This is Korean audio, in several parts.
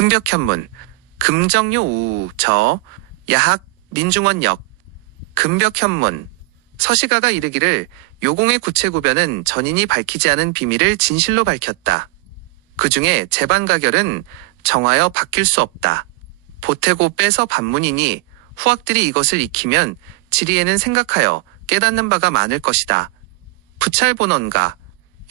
금벽현문, 금정요 우, 저, 야학, 민중원역, 금벽현문. 서시가가 이르기를 요공의 구체구변은 전인이 밝히지 않은 비밀을 진실로 밝혔다. 그 중에 재반가결은 정하여 바뀔 수 없다. 보태고 빼서 반문이니 후학들이 이것을 익히면 지리에는 생각하여 깨닫는 바가 많을 것이다. 부찰본원가,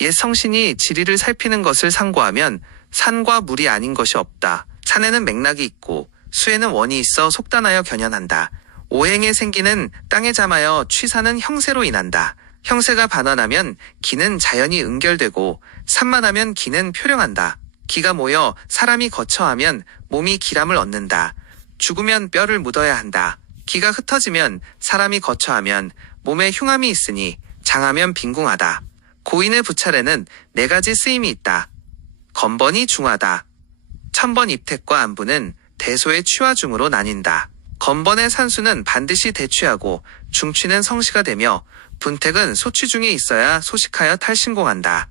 옛 성신이 지리를 살피는 것을 상고하면 산과 물이 아닌 것이 없다. 산에는 맥락이 있고 수에는 원이 있어 속단하여 견연한다. 오행의 생기는 땅에 잠하여 취사는 형세로 인한다. 형세가 반환하면 기는 자연히 응결되고 산만하면 기는 표령한다. 기가 모여 사람이 거처하면 몸이 기람을 얻는다. 죽으면 뼈를 묻어야 한다. 기가 흩어지면 사람이 거처하면 몸에 흉함이 있으니 장하면 빈궁하다. 고인의 부찰에는 4가지 쓰임이 있다. 건번이 중하다. 천번 입택과 안부는 대소의 취와 중으로 나뉜다. 건번의 산수는 반드시 대취하고 중취는 성시가 되며 분택은 소취 중에 있어야 소식하여 탈신공한다.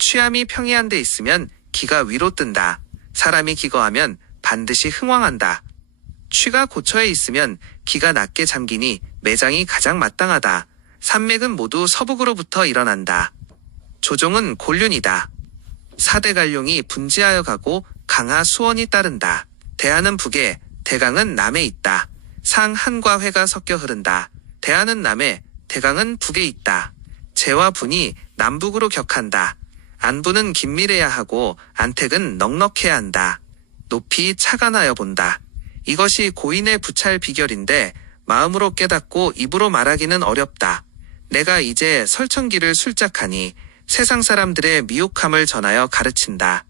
취함이 평이한 데 있으면 기가 위로 뜬다. 사람이 기거하면 반드시 흥왕한다. 취가 고처에 있으면 기가 낮게 잠기니 매장이 가장 마땅하다. 산맥은 모두 서북으로부터 일어난다. 조종은 곤륜이다. 사대갈룡이 분지하여 가고 강하 수원이 따른다. 대하는 북에, 대강은 남에 있다. 상 한과 회가 섞여 흐른다. 대하는 남에, 대강은 북에 있다. 재와 분이 남북으로 격한다. 안부는 긴밀해야 하고 안택은 넉넉해야 한다. 높이 차관하여 본다. 이것이 고인의 부찰 비결인데 마음으로 깨닫고 입으로 말하기는 어렵다. 내가 이제 설천기를 술작하니 세상 사람들의 미혹함을 전하여 가르친다.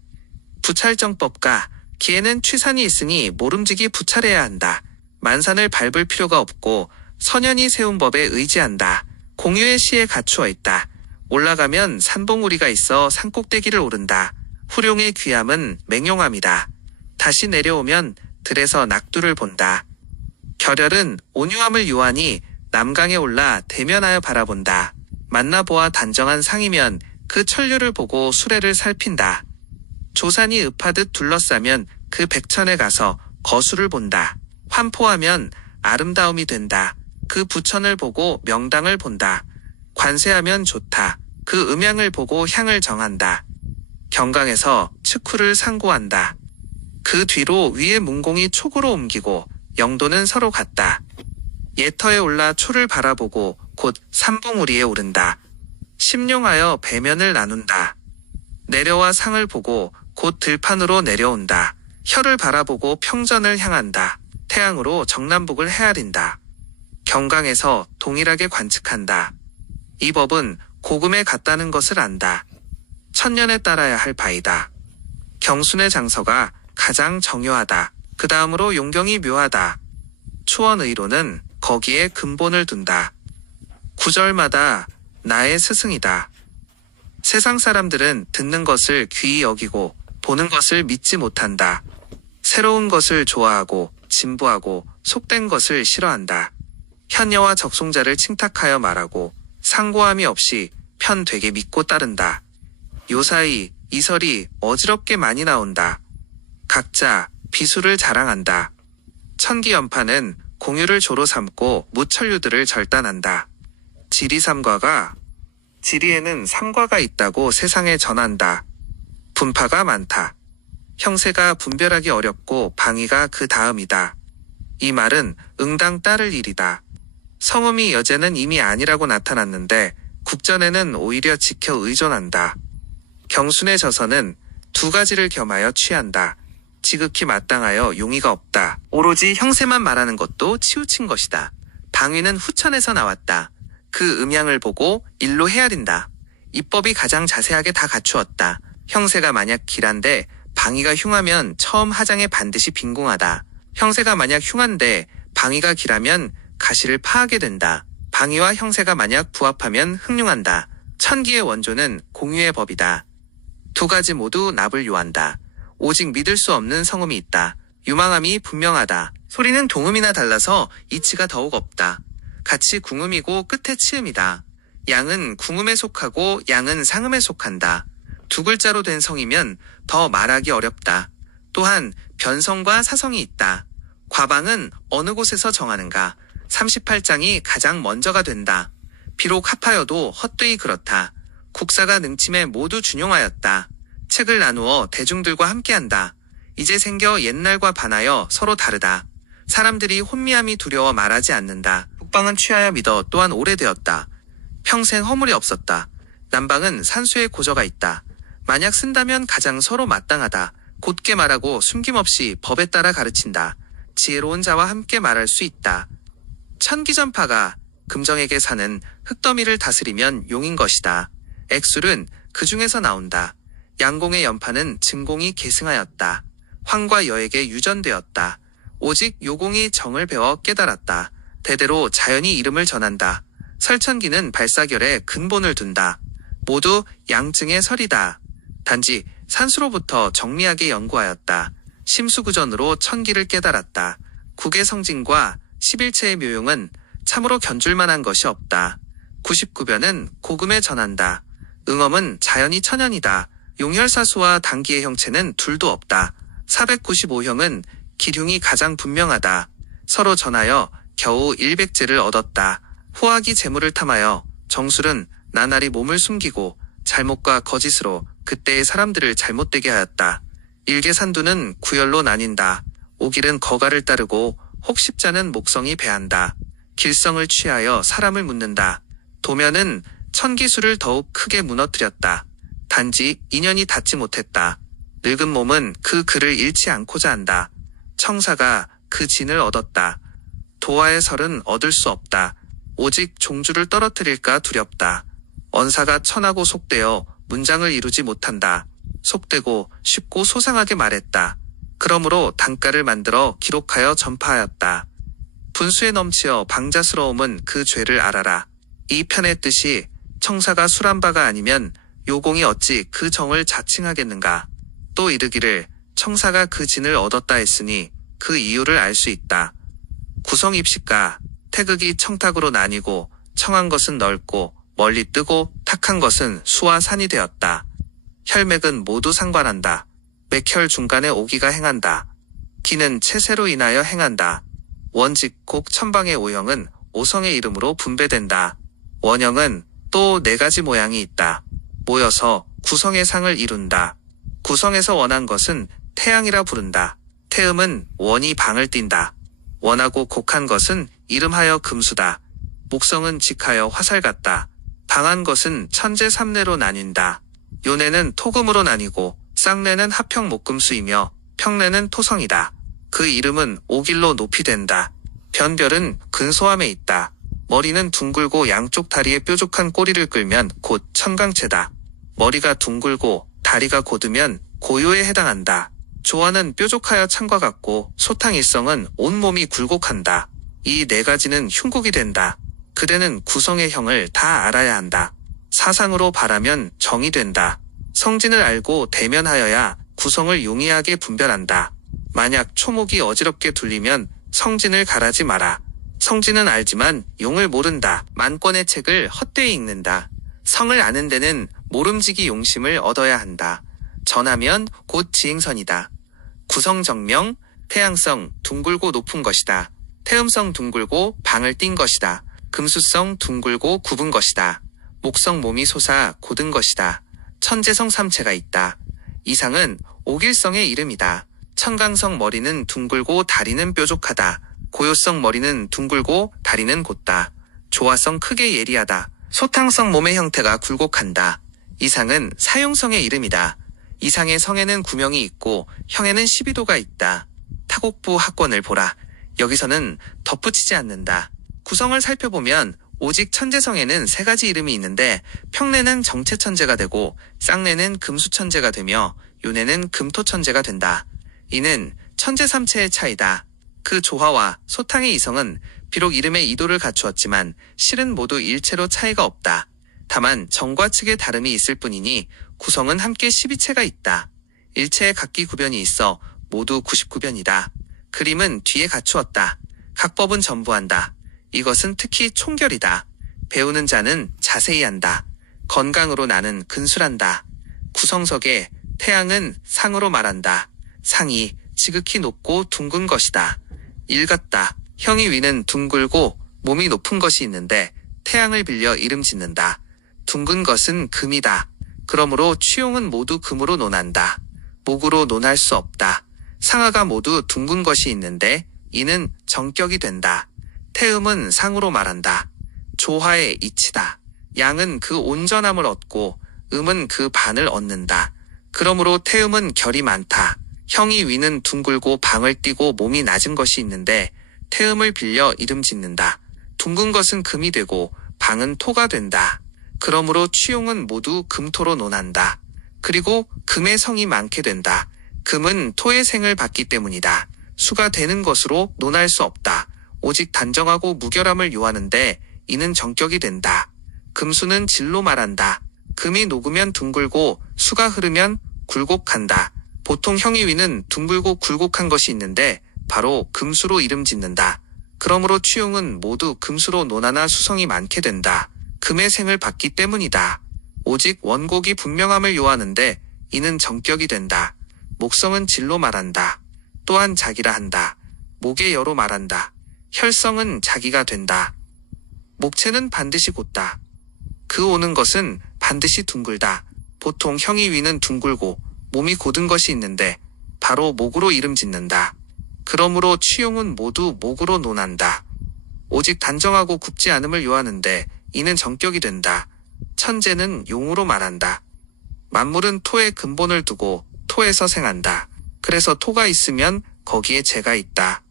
부찰정법가, 기에는 취산이 있으니 모름지기 부찰해야 한다. 만산을 밟을 필요가 없고 선현이 세운 법에 의지한다. 공유의 시에 갖추어 있다. 올라가면 산봉우리가 있어 산꼭대기를 오른다. 후룡의 귀함은 맹용함이다. 다시 내려오면 들에서 낙두를 본다. 결혈은 온유함을 유하니 남강에 올라 대면하여 바라본다. 만나보아 단정한 상이면 그 천류를 보고 수레를 살핀다. 조산이 읍하듯 둘러싸면 그 백천에 가서 거수를 본다. 환포하면 아름다움이 된다. 그 부천을 보고 명당을 본다. 관세하면 좋다. 그 음양을 보고 향을 정한다. 경강에서 측후를 상고한다. 그 뒤로 위의 문공이 촉으로 옮기고 영도는 서로 같다. 예터에 올라 초를 바라보고 곧 산봉우리에 오른다. 심룡하여 배면을 나눈다. 내려와 상을 보고 곧 들판으로 내려온다. 혀를 바라보고 평전을 향한다. 태양으로 정남북을 헤아린다. 경강에서 동일하게 관측한다. 이 법은 고금에 같다는 것을 안다. 천년에 따라야 할 바이다. 경순의 장서가 가장 정요하다. 그 다음으로 용경이 묘하다. 초원의로는 거기에 근본을 둔다. 구절마다 나의 스승이다. 세상 사람들은 듣는 것을 귀히 여기고 보는 것을 믿지 못한다. 새로운 것을 좋아하고 진부하고 속된 것을 싫어한다. 현녀와 적송자를 칭탁하여 말하고 상고함이 없이 편 되게 믿고 따른다. 요사이 이설이 어지럽게 많이 나온다. 각자 비수를 자랑한다. 천기연파는 공유를 조로 삼고 무천류들을 절단한다. 지리삼과가 지리에는 삼과가 있다고 세상에 전한다. 분파가 많다. 형세가 분별하기 어렵고 방위가 그 다음이다. 이 말은 응당 따를 일이다. 성음이 여제는 이미 아니라고 나타났는데 국전에는 오히려 지켜 의존한다. 경순의 저서는 2가지를 겸하여 취한다. 지극히 마땅하여 용의가 없다. 오로지 형세만 말하는 것도 치우친 것이다. 방위는 후천에서 나왔다. 그 음양을 보고 일로 헤아린다. 입법이 가장 자세하게 다 갖추었다. 형세가 만약 길한데 방위가 흉하면 처음 하장에 반드시 빈궁하다. 형세가 만약 흉한데 방위가 길하면 가시를 파하게 된다. 방위와 형세가 만약 부합하면 흥룡한다. 천기의 원조는 공유의 법이다. 2가지 모두 납을 요한다. 오직 믿을 수 없는 성음이 있다. 유망함이 분명하다. 소리는 동음이나 달라서 이치가 더욱 없다. 같이 궁음이고 끝에 치음이다. 양은 궁음에 속하고 양은 상음에 속한다. 2글자로 된 성이면 더 말하기 어렵다. 또한 변성과 사성이 있다. 과방은 어느 곳에서 정하는가? 38장이 가장 먼저가 된다. 비록 합하여도 헛되이 그렇다. 국사가 능침에 모두 준용하였다. 책을 나누어 대중들과 함께한다. 이제 생겨 옛날과 반하여 서로 다르다. 사람들이 혼미함이 두려워 말하지 않는다. 북방은 취하여 믿어 또한 오래되었다. 평생 허물이 없었다. 남방은 산수의 고저가 있다. 만약 쓴다면 가장 서로 마땅하다. 곧게 말하고 숨김없이 법에 따라 가르친다. 지혜로운 자와 함께 말할 수 있다. 천기전파가 금정에게 사는 흙더미를 다스리면 용인 것이다. 액술은 그 중에서 나온다. 양공의 연파는 증공이 계승하였다. 황과 여에게 유전되었다. 오직 요공이 정을 배워 깨달았다. 대대로 자연이 이름을 전한다. 설천기는 발사결에 근본을 둔다. 모두 양증의 설이다. 단지 산수로부터 정리하게 연구하였다. 심수구전으로 천기를 깨달았다. 국의 성징과 11체의 묘용은 참으로 견줄만한 것이 없다. 99변은 고금에 전한다. 응엄은 자연이 천연이다. 용혈사수와 당기의 형체는 둘도 없다. 495형은 기륭이 가장 분명하다. 서로 전하여 겨우 100제를 얻었다. 호학이 재물을 탐하여 정술은 나날이 몸을 숨기고 잘못과 거짓으로 그때의 사람들을 잘못되게 하였다. 일개산두는 구열로 나뉜다. 오길은 거가를 따르고 혹십자는 목성이 배한다. 길성을 취하여 사람을 묻는다. 도면은 천기수를 더욱 크게 무너뜨렸다. 단지 인연이 닿지 못했다. 늙은 몸은 그 글을 잃지 않고자 한다. 청사가 그 진을 얻었다. 도화의 설은 얻을 수 없다. 오직 종주를 떨어뜨릴까 두렵다. 언사가 천하고 속되어 문장을 이루지 못한다. 속되고 쉽고 소상하게 말했다. 그러므로 단가를 만들어 기록하여 전파하였다. 분수에 넘치어 방자스러움은 그 죄를 알아라. 이 편의 뜻이 청사가 술한 바가 아니면 요공이 어찌 그 정을 자칭하겠는가. 또 이르기를 청사가 그 진을 얻었다 했으니 그 이유를 알 수 있다. 구성입식가 태극이 청탁으로 나뉘고 청한 것은 넓고 멀리 뜨고 탁한 것은 수와 산이 되었다. 혈맥은 모두 상관한다. 맥혈 중간에 오기가 행한다. 기는 체세로 인하여 행한다. 원직곡 천방의 오형은 오성의 이름으로 분배된다. 원형은 또 4가지 모양이 있다. 모여서 구성의 상을 이룬다. 구성에서 원한 것은 태양이라 부른다. 태음은 원이 방을 띈다. 원하고 곡한 것은 이름하여 금수다. 목성은 직하여 화살 같다. 방한 것은 천재 삼례로 나뉜다. 요내는 토금으로 나뉘고 쌍내는 합평 목금수이며 평내는 토성이다. 그 이름은 오길로 높이 된다. 변별은 근소함에 있다. 머리는 둥글고 양쪽 다리에 뾰족한 꼬리를 끌면 곧 천강체다. 머리가 둥글고 다리가 곧으면 고요에 해당한다. 조화는 뾰족하여 창과 같고 소탕일성은 온몸이 굴곡한다. 이 4가지는 흉곡이 된다. 그대는 구성의 형을 다 알아야 한다. 사상으로 바라면 정이 된다. 성진을 알고 대면하여야 구성을 용이하게 분별한다. 만약 초목이 어지럽게 둘리면 성진을 가라지 마라. 성진은 알지만 용을 모른다. 만권의 책을 헛되이 읽는다. 성을 아는 데는 모름지기 용심을 얻어야 한다. 전하면 곧 지행선이다. 구성정명, 태양성 둥글고 높은 것이다. 태음성 둥글고 방을 띈 것이다. 금수성 둥글고 굽은 것이다. 목성 몸이 솟아 곧은 것이다. 천재성 3체가 있다. 이상은 오길성의 이름이다. 천강성 머리는 둥글고 다리는 뾰족하다. 고요성 머리는 둥글고 다리는 곧다. 조화성 크게 예리하다. 소탕성 몸의 형태가 굴곡한다. 이상은 사용성의 이름이다. 이상의 성에는 구명이 있고 형에는 12도가 있다. 타곡부 학권을 보라. 여기서는 덧붙이지 않는다. 구성을 살펴보면 오직 천재성에는 3가지 이름이 있는데 평내는 정체천재가 되고 쌍내는 금수천재가 되며 요내는 금토천재가 된다. 이는 천재 3체의 차이다. 그 조화와 소탕의 이성은 비록 이름의 2도를 갖추었지만 실은 모두 일체로 차이가 없다. 다만 정과 측의 다름이 있을 뿐이니 구성은 함께 12체가 있다. 일체의 각기 구변이 있어 모두 99변이다. 그림은 뒤에 갖추었다. 각법은 전부한다. 이것은 특히 총결이다. 배우는 자는 자세히 한다. 건강으로 나는 근술한다. 구성석에 태양은 상으로 말한다. 상이 지극히 높고 둥근 것이다. 읽었다. 형이 위는 둥글고 몸이 높은 것이 있는데 태양을 빌려 이름 짓는다. 둥근 것은 금이다. 그러므로 취용은 모두 금으로 논한다. 목으로 논할 수 없다. 상하가 모두 둥근 것이 있는데 이는 정격이 된다. 태음은 상으로 말한다. 조화의 이치다. 양은 그 온전함을 얻고 음은 그 반을 얻는다. 그러므로 태음은 결이 많다. 형이 위는 둥글고 방을 띠고 몸이 낮은 것이 있는데 태음을 빌려 이름 짓는다. 둥근 것은 금이 되고 방은 토가 된다. 그러므로 취용은 모두 금토로 논한다. 그리고 금의 성이 많게 된다. 금은 토의 생을 받기 때문이다. 수가 되는 것으로 논할 수 없다. 오직 단정하고 무결함을 요하는데 이는 정격이 된다. 금수는 질로 말한다. 금이 녹으면 둥글고 수가 흐르면 굴곡한다. 보통 형이 위는 둥글고 굴곡한 것이 있는데 바로 금수로 이름 짓는다. 그러므로 취용은 모두 금수로 논하나 수성이 많게 된다. 금의 생을 받기 때문이다. 오직 원곡이 분명함을 요하는데 이는 정격이 된다. 목성은 질로 말한다. 또한 자기라 한다. 목의 여로 말한다. 혈성은 자기가 된다. 목체는 반드시 곧다. 그 오는 것은 반드시 둥글다. 보통 형이 위는 둥글고 몸이 곧은 것이 있는데 바로 목으로 이름 짓는다. 그러므로 취용은 모두 목으로 논한다. 오직 단정하고 굽지 않음을 요하는데 이는 정격이 된다. 천재는 용으로 말한다. 만물은 토에 근본을 두고 토에서 생한다. 그래서 토가 있으면 거기에 재가 있다.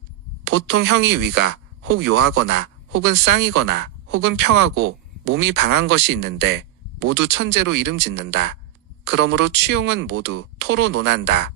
보통 형이 위가 혹 요하거나 혹은 쌍이거나 혹은 평하고 몸이 방한 것이 있는데 모두 천재로 이름 짓는다. 그러므로 취용은 모두 토로 논한다.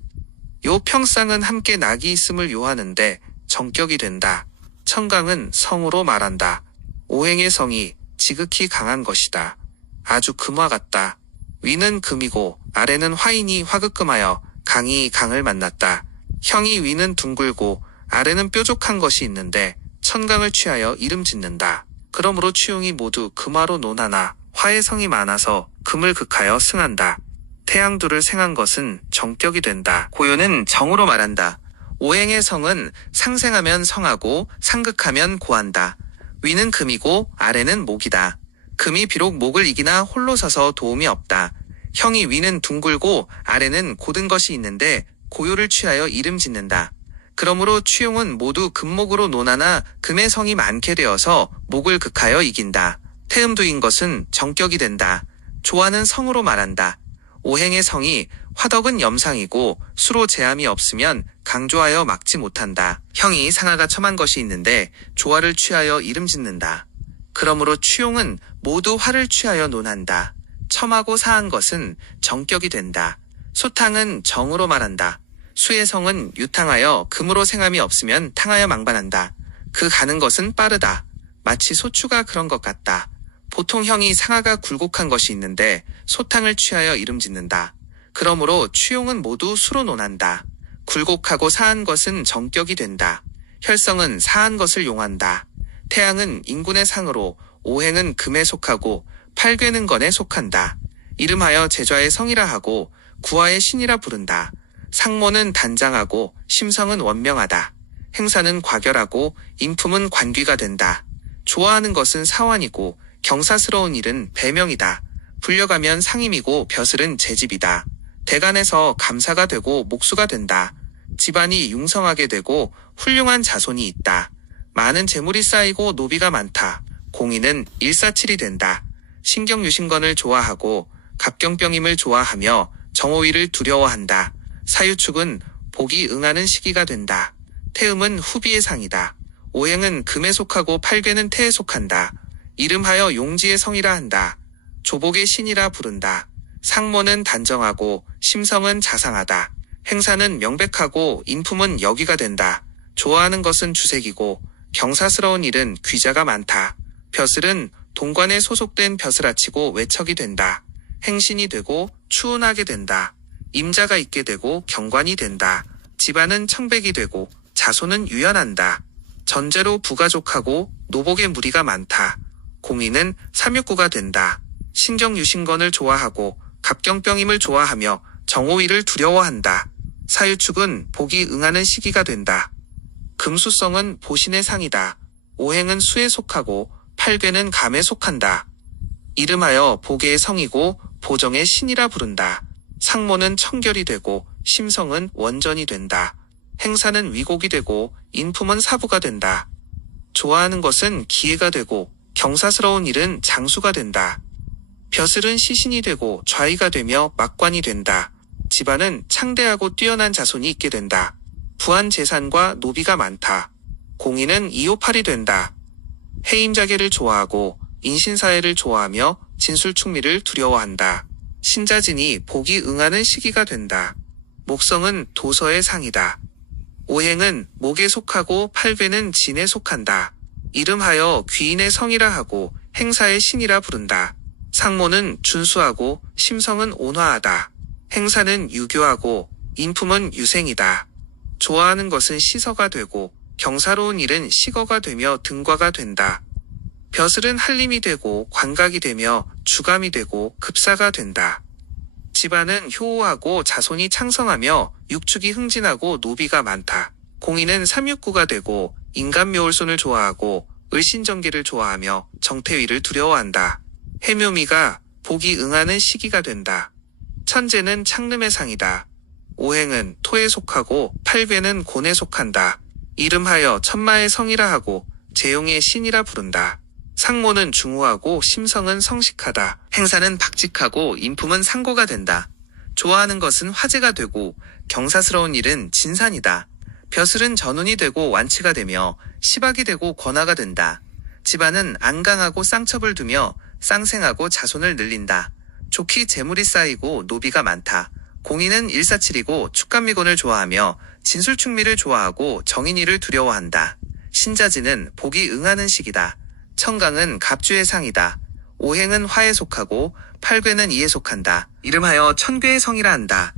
요 평쌍은 함께 낙이 있음을 요하는데 정격이 된다. 청강은 성으로 말한다. 오행의 성이 지극히 강한 것이다. 아주 금화 같다. 위는 금이고 아래는 화이니 화극금하여 강이 강을 만났다. 형이 위는 둥글고 아래는 뾰족한 것이 있는데 천강을 취하여 이름 짓는다. 그러므로 취용이 모두 금화로 논하나 화의 성이 많아서 금을 극하여 승한다. 태양두를 생한 것은 정격이 된다. 고요는 정으로 말한다. 오행의 성은 상생하면 성하고 상극하면 고한다. 위는 금이고 아래는 목이다. 금이 비록 목을 이기나 홀로 서서 도움이 없다. 형이 위는 둥글고 아래는 곧은 것이 있는데 고요를 취하여 이름 짓는다. 그러므로 취용은 모두 금목으로 논하나 금의 성이 많게 되어서 목을 극하여 이긴다. 태음두인 것은 정격이 된다. 조화는 성으로 말한다. 오행의 성이 화덕은 염상이고 수로 제함이 없으면 강조하여 막지 못한다. 형이 상하가 첨한 것이 있는데 조화를 취하여 이름 짓는다. 그러므로 취용은 모두 화를 취하여 논한다. 첨하고 사한 것은 정격이 된다. 소탕은 정으로 말한다. 수의 성은 유탕하여 금으로 생함이 없으면 탕하여 망반한다. 그 가는 것은 빠르다. 마치 소추가 그런 것 같다. 보통 형이 상하가 굴곡한 것이 있는데 소탕을 취하여 이름 짓는다. 그러므로 취용은 모두 수로 논한다. 굴곡하고 사한 것은 정격이 된다. 혈성은 사한 것을 용한다. 태양은 인군의 상으로 오행은 금에 속하고 팔괘는 건에 속한다. 이름하여 제좌의 성이라 하고 구화의 신이라 부른다. 상모는 단장하고 심성은 원명하다. 행사는 과결하고 인품은 관귀가 된다. 좋아하는 것은 사환이고 경사스러운 일은 배명이다. 불려가면 상임이고 벼슬은 재집이다. 대간에서 감사가 되고 목수가 된다. 집안이 융성하게 되고 훌륭한 자손이 있다. 많은 재물이 쌓이고 노비가 많다. 공인은 일사칠이 된다. 신경유신건을 좋아하고 갑경병임을 좋아하며 정오위를 두려워한다. 사유축은 복이 응하는 시기가 된다. 태음은 후비의 상이다. 오행은 금에 속하고 팔괘는 태에 속한다. 이름하여 용지의 성이라 한다. 조복의 신이라 부른다. 상모는 단정하고 심성은 자상하다. 행사는 명백하고 인품은 여기가 된다. 좋아하는 것은 주색이고 경사스러운 일은 귀자가 많다. 벼슬은 동관에 소속된 벼슬아치고 외척이 된다. 행신이 되고 추운하게 된다. 임자가 있게 되고 경관이 된다. 집안은 청백이 되고 자손은 유연한다. 전제로 부가족하고 노복의 무리가 많다. 공인은 삼육구가 된다. 신경유신건을 좋아하고 갑경병임을 좋아하며 정오위를 두려워한다. 사유축은 복이 응하는 시기가 된다. 금수성은 보신의 상이다. 오행은 수에 속하고 팔괘는 감에 속한다. 이름하여 복의 성이고 보정의 신이라 부른다. 상모는 청결이 되고 심성은 원전이 된다. 행사는 위곡이 되고 인품은 사부가 된다. 좋아하는 것은 기회가 되고 경사스러운 일은 장수가 된다. 벼슬은 시신이 되고 좌의가 되며 막관이 된다. 집안은 창대하고 뛰어난 자손이 있게 된다. 부한 재산과 노비가 많다. 공인은 이오팔이 된다. 해임자계를 좋아하고 인신사회를 좋아하며 진술충미를 두려워한다. 신자진이 복이 응하는 시기가 된다. 목성은 도서의 상이다. 오행은 목에 속하고 팔괘는 진에 속한다. 이름하여 귀인의 성이라 하고 행사의 신이라 부른다. 상모는 준수하고 심성은 온화하다. 행사는 유교하고 인품은 유생이다. 좋아하는 것은 시서가 되고 경사로운 일은 시거가 되며 등과가 된다. 벼슬은 한림이 되고 관각이 되며 주감이 되고 급사가 된다. 집안은 효호하고 자손이 창성하며 육축이 흥진하고 노비가 많다. 공인은 삼육구가 되고 인간묘월손을 좋아하고 을신정기를 좋아하며 정태위를 두려워한다. 해묘미가 복이 응하는 시기가 된다. 천재는 창름의 상이다. 오행은 토에 속하고 팔괘는 곤에 속한다. 이름하여 천마의 성이라 하고 재용의 신이라 부른다. 상모는 중후하고 심성은 성식하다. 행사는 박직하고 인품은 상고가 된다. 좋아하는 것은 화제가 되고 경사스러운 일은 진산이다. 벼슬은 전운이 되고 완치가 되며 시박이 되고 권화가 된다. 집안은 안강하고 쌍첩을 두며 쌍생하고 자손을 늘린다. 좋기 재물이 쌓이고 노비가 많다. 공인은 일사칠이고 축간미곤을 좋아하며 진술충미를 좋아하고 정인이를 두려워한다. 신자진은 복이 응하는 시기다. 청강은 갑주의 상이다. 오행은 화에 속하고 팔괘는 이에 속한다. 이름하여 천괴의 성이라 한다.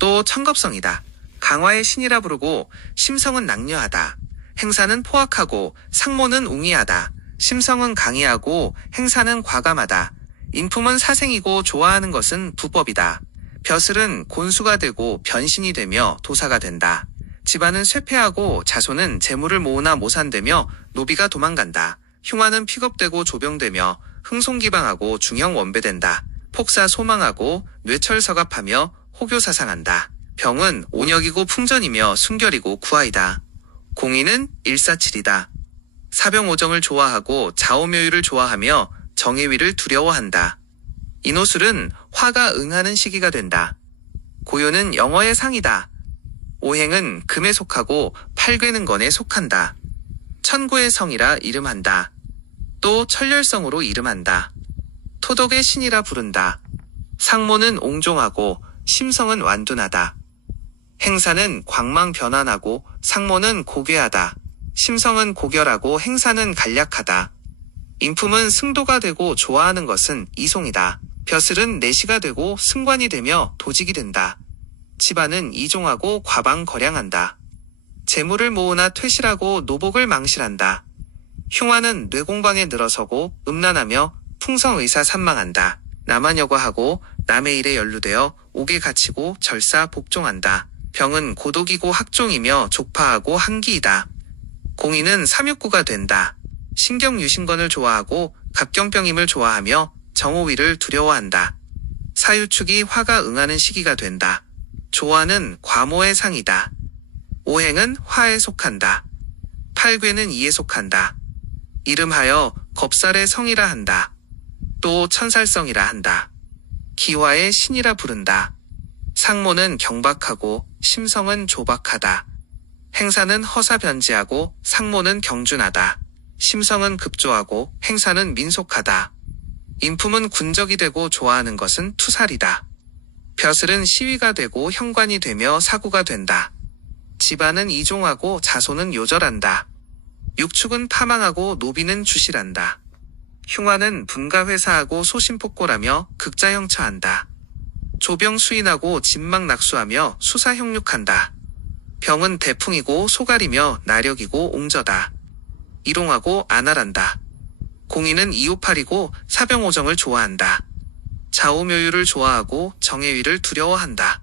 또 청겁성이다. 강화의 신이라 부르고 심성은 낭녀하다. 행사는 포악하고 상모는 웅이하다. 심성은 강의하고 행사는 과감하다. 인품은 사생이고 좋아하는 것은 부법이다. 벼슬은 곤수가 되고 변신이 되며 도사가 된다. 집안은 쇠폐하고 자손은 재물을 모으나 모산되며 노비가 도망간다. 흉화는 픽업되고 조병되며 흥송기방하고 중형원배된다. 폭사 소망하고 뇌철서갑하며 호교사상한다. 병은 온역이고 풍전이며 순결이고 구하이다. 공인은 일사칠이다. 사병오정을 좋아하고 자오묘유를 좋아하며 정예위를 두려워한다. 인호술은 화가 응하는 시기가 된다. 고요는 영어의 상이다. 오행은 금에 속하고 팔괘는 건에 속한다. 천구의 성이라 이름한다. 또 천렬성으로 이름한다. 토덕의 신이라 부른다. 상모는 옹종하고 심성은 완둔하다. 행사는 광망변환하고 상모는 고괴하다. 심성은 고결하고 행사는 간략하다. 인품은 승도가 되고 좋아하는 것은 이송이다. 벼슬은 내시가 되고 승관이 되며 도직이 된다. 집안은 이종하고 과방거량한다. 재물을 모으나 퇴실하고 노복을 망실한다. 흉화는 뇌공방에 늘어서고 음란하며 풍성의사 산망한다. 남한여과하고 남의 일에 연루되어 옥에 갇히고 절사 복종한다. 병은 고독이고 학종이며 족파하고 한기이다. 공인은 삼육구가 된다. 신경유심건을 좋아하고 갑경병임을 좋아하며 정오위를 두려워한다. 사유축이 화가 응하는 시기가 된다. 조화는 과모의 상이다. 오행은 화에 속한다. 팔괘는 이에 속한다. 이름하여 겁살의 성이라 한다. 또 천살성이라 한다. 기화의 신이라 부른다. 상모는 경박하고 심성은 조박하다. 행사는 허사변지하고 상모는 경준하다. 심성은 급조하고 행사는 민속하다. 인품은 군적이 되고 좋아하는 것은 투살이다. 벼슬은 시위가 되고 현관이 되며 사구가 된다. 집안은 이종하고 자손은 요절한다. 육축은 파망하고 노비는 주실한다. 흉화는 분가회사하고 소심폭골하며 극자형처한다. 조병 수인하고 진막 낙수하며 수사형육한다. 병은 대풍이고 소갈이며 나력이고 옹저다. 일용하고 안활한다. 공인은 이오팔이고 사병오정을 좋아한다. 자오묘유를 좋아하고 정예위를 두려워한다.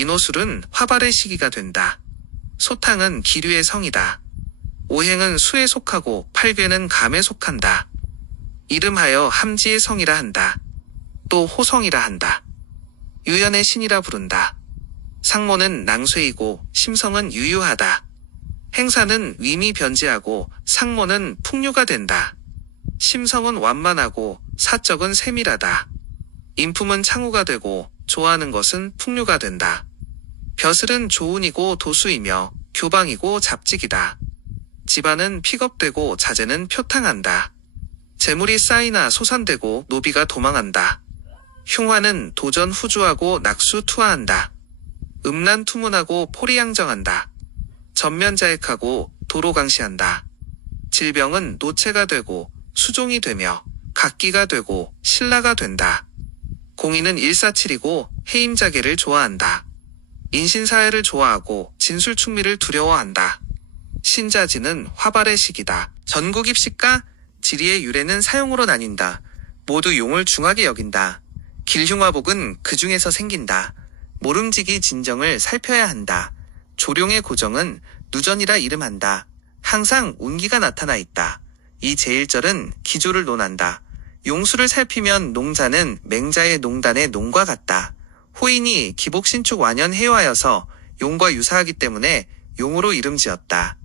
인호술은 화발의 시기가 된다. 소탕은 기류의 성이다. 오행은 수에 속하고 팔괘는 감에 속한다. 이름하여 함지의 성이라 한다. 또 호성이라 한다. 유연의 신이라 부른다. 상모는 낭쇠이고 심성은 유유하다. 행사는 위미 변지하고 상모는 풍류가 된다. 심성은 완만하고 사적은 세밀하다. 인품은 창우가 되고 좋아하는 것은 풍류가 된다. 벼슬은 조운이고 도수이며 교방이고 잡직이다. 집안은 픽업되고 자재는 표탕한다. 재물이 쌓이나 소산되고 노비가 도망한다. 흉화는 도전 후주하고 낙수 투하한다. 음란 투문하고 포리양정한다. 전면자액하고 도로강시한다. 질병은 노체가 되고 수종이 되며 각기가 되고 신라가 된다. 공인은 일사칠이고 해임자계를 좋아한다. 인신사회를 좋아하고 진술충미를 두려워한다. 신자지는 화발의 시기다. 전국입식과 지리의 유래는 사용으로 나뉜다. 모두 용을 중하게 여긴다. 길흉화복은 그 중에서 생긴다. 모름지기 진정을 살펴야 한다. 조룡의 고정은 누전이라 이름한다. 항상 운기가 나타나 있다. 이 제1절은 기조를 논한다. 용수를 살피면 농자는 맹자의 농단의 농과 같다. 호인이 기복신축 완연해화여서 용과 유사하기 때문에 용으로 이름 지었다.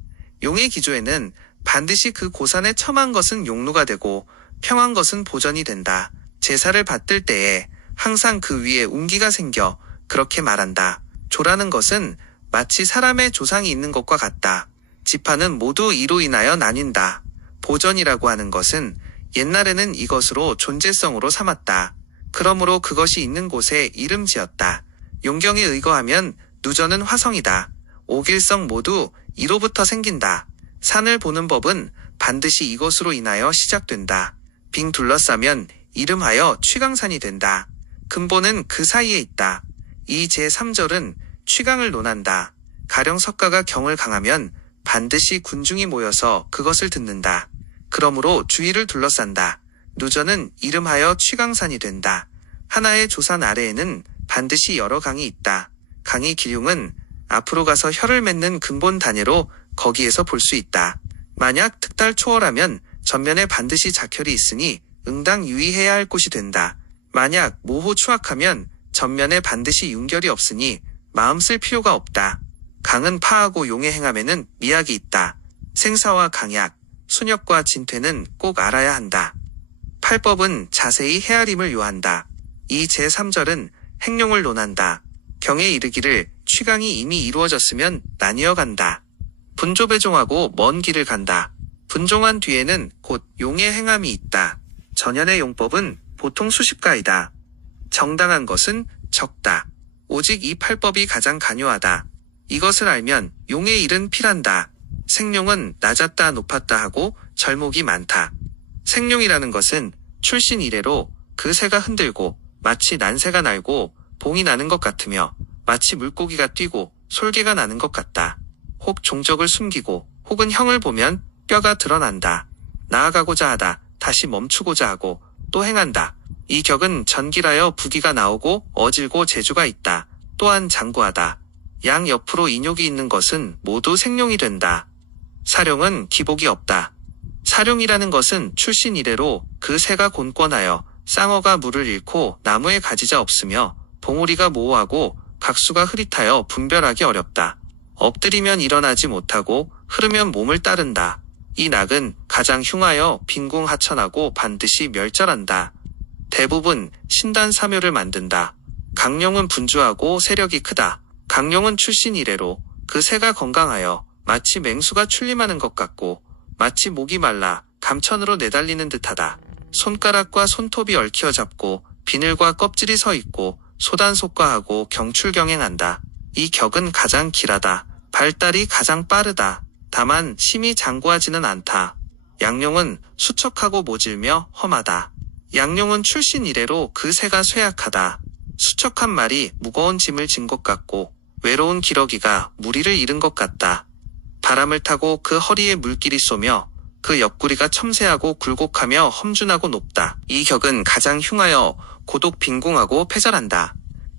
용의 기조에는 반드시 그 고산에 첨한 것은 용루가 되고 평한 것은 보전이 된다. 제사를 받들 때에 항상 그 위에 운기가 생겨 그렇게 말한다. 조라는 것은 마치 사람의 조상이 있는 것과 같다. 지파는 모두 이로 인하여 나뉜다. 보전이라고 하는 것은 옛날에는 이것으로 존재성으로 삼았다. 그러므로 그것이 있는 곳에 이름 지었다. 용경에 의거하면 누전은 화성이다. 오길성 모두 이로부터 생긴다. 산을 보는 법은 반드시 이것으로 인하여 시작된다. 빙 둘러싸면 이름하여 취강산이 된다. 근본은 그 사이에 있다. 이 제3절은 취강을 논한다. 가령 석가가 경을 강하면 반드시 군중이 모여서 그것을 듣는다. 그러므로 주위를 둘러싼다. 누전은 이름하여 취강산이 된다. 하나의 조산 아래에는 반드시 여러 강이 있다. 강의 기륭은 앞으로 가서 혀를 맺는 근본 단예로 거기에서 볼 수 있다. 만약 득달 초월하면 전면에 반드시 작혈이 있으니 응당 유의해야 할 곳이 된다. 만약 모호 추악하면 전면에 반드시 윤결이 없으니 마음 쓸 필요가 없다. 강은 파하고 용의 행함에는 미학이 있다. 생사와 강약, 순역과 진퇴는 꼭 알아야 한다. 팔법은 자세히 헤아림을 요한다. 이 제3절은 행용을 논한다. 경에 이르기를 취강이 이미 이루어졌으면 나뉘어 간다. 분조배종하고 먼 길을 간다. 분종한 뒤에는 곧 용의 행함이 있다. 전연의 용법은 보통 수십가이다. 정당한 것은 적다. 오직 이 팔법이 가장 간요하다. 이것을 알면 용의 일은 필한다. 생룡은 낮았다 높았다 하고 절목이 많다. 생룡이라는 것은 출신 이래로 그 새가 흔들고 마치 난새가 날고 봉이 나는 것 같으며 마치 물고기가 뛰고 솔개가 나는 것 같다. 혹 종적을 숨기고 혹은 형을 보면 뼈가 드러난다. 나아가고자 하다 다시 멈추고자 하고 또 행한다. 이 격은 전길하여 부기가 나오고 어질고 재주가 있다. 또한 장구하다. 양 옆으로 인욕이 있는 것은 모두 생룡이 된다. 사룡은 기복이 없다. 사룡이라는 것은 출신 이래로 그 새가 곤권하여 쌍어가 물을 잃고 나무에 가지자 없으며 봉우리가 모호하고 각수가 흐릿하여 분별하기 어렵다. 엎드리면 일어나지 못하고 흐르면 몸을 따른다. 이 낙은 가장 흉하여 빈궁하천하고 반드시 멸절한다. 대부분 신단사묘를 만든다. 강룡은 분주하고 세력이 크다. 강룡은 출신 이래로 그 새가 건강하여 마치 맹수가 출림하는 것 같고 마치 목이 말라 감천으로 내달리는 듯하다. 손가락과 손톱이 얽혀 잡고 비늘과 껍질이 서 있고 소단속과하고 경출경행한다. 이 격은 가장 길하다. 발달이 가장 빠르다. 다만 심히 장구하지는 않다. 양룡은 수척하고 모질며 험하다. 양룡은 출신 이래로 그 새가 쇠약하다. 수척한 말이 무거운 짐을 진 것 같고 외로운 기러기가 무리를 잃은 것 같다. 바람을 타고 그 허리에 물길이 쏘며 그 옆구리가 첨세하고 굴곡하며 험준하고 높다. 이 격은 가장 흉하여 고독 빈궁하고 패절한다.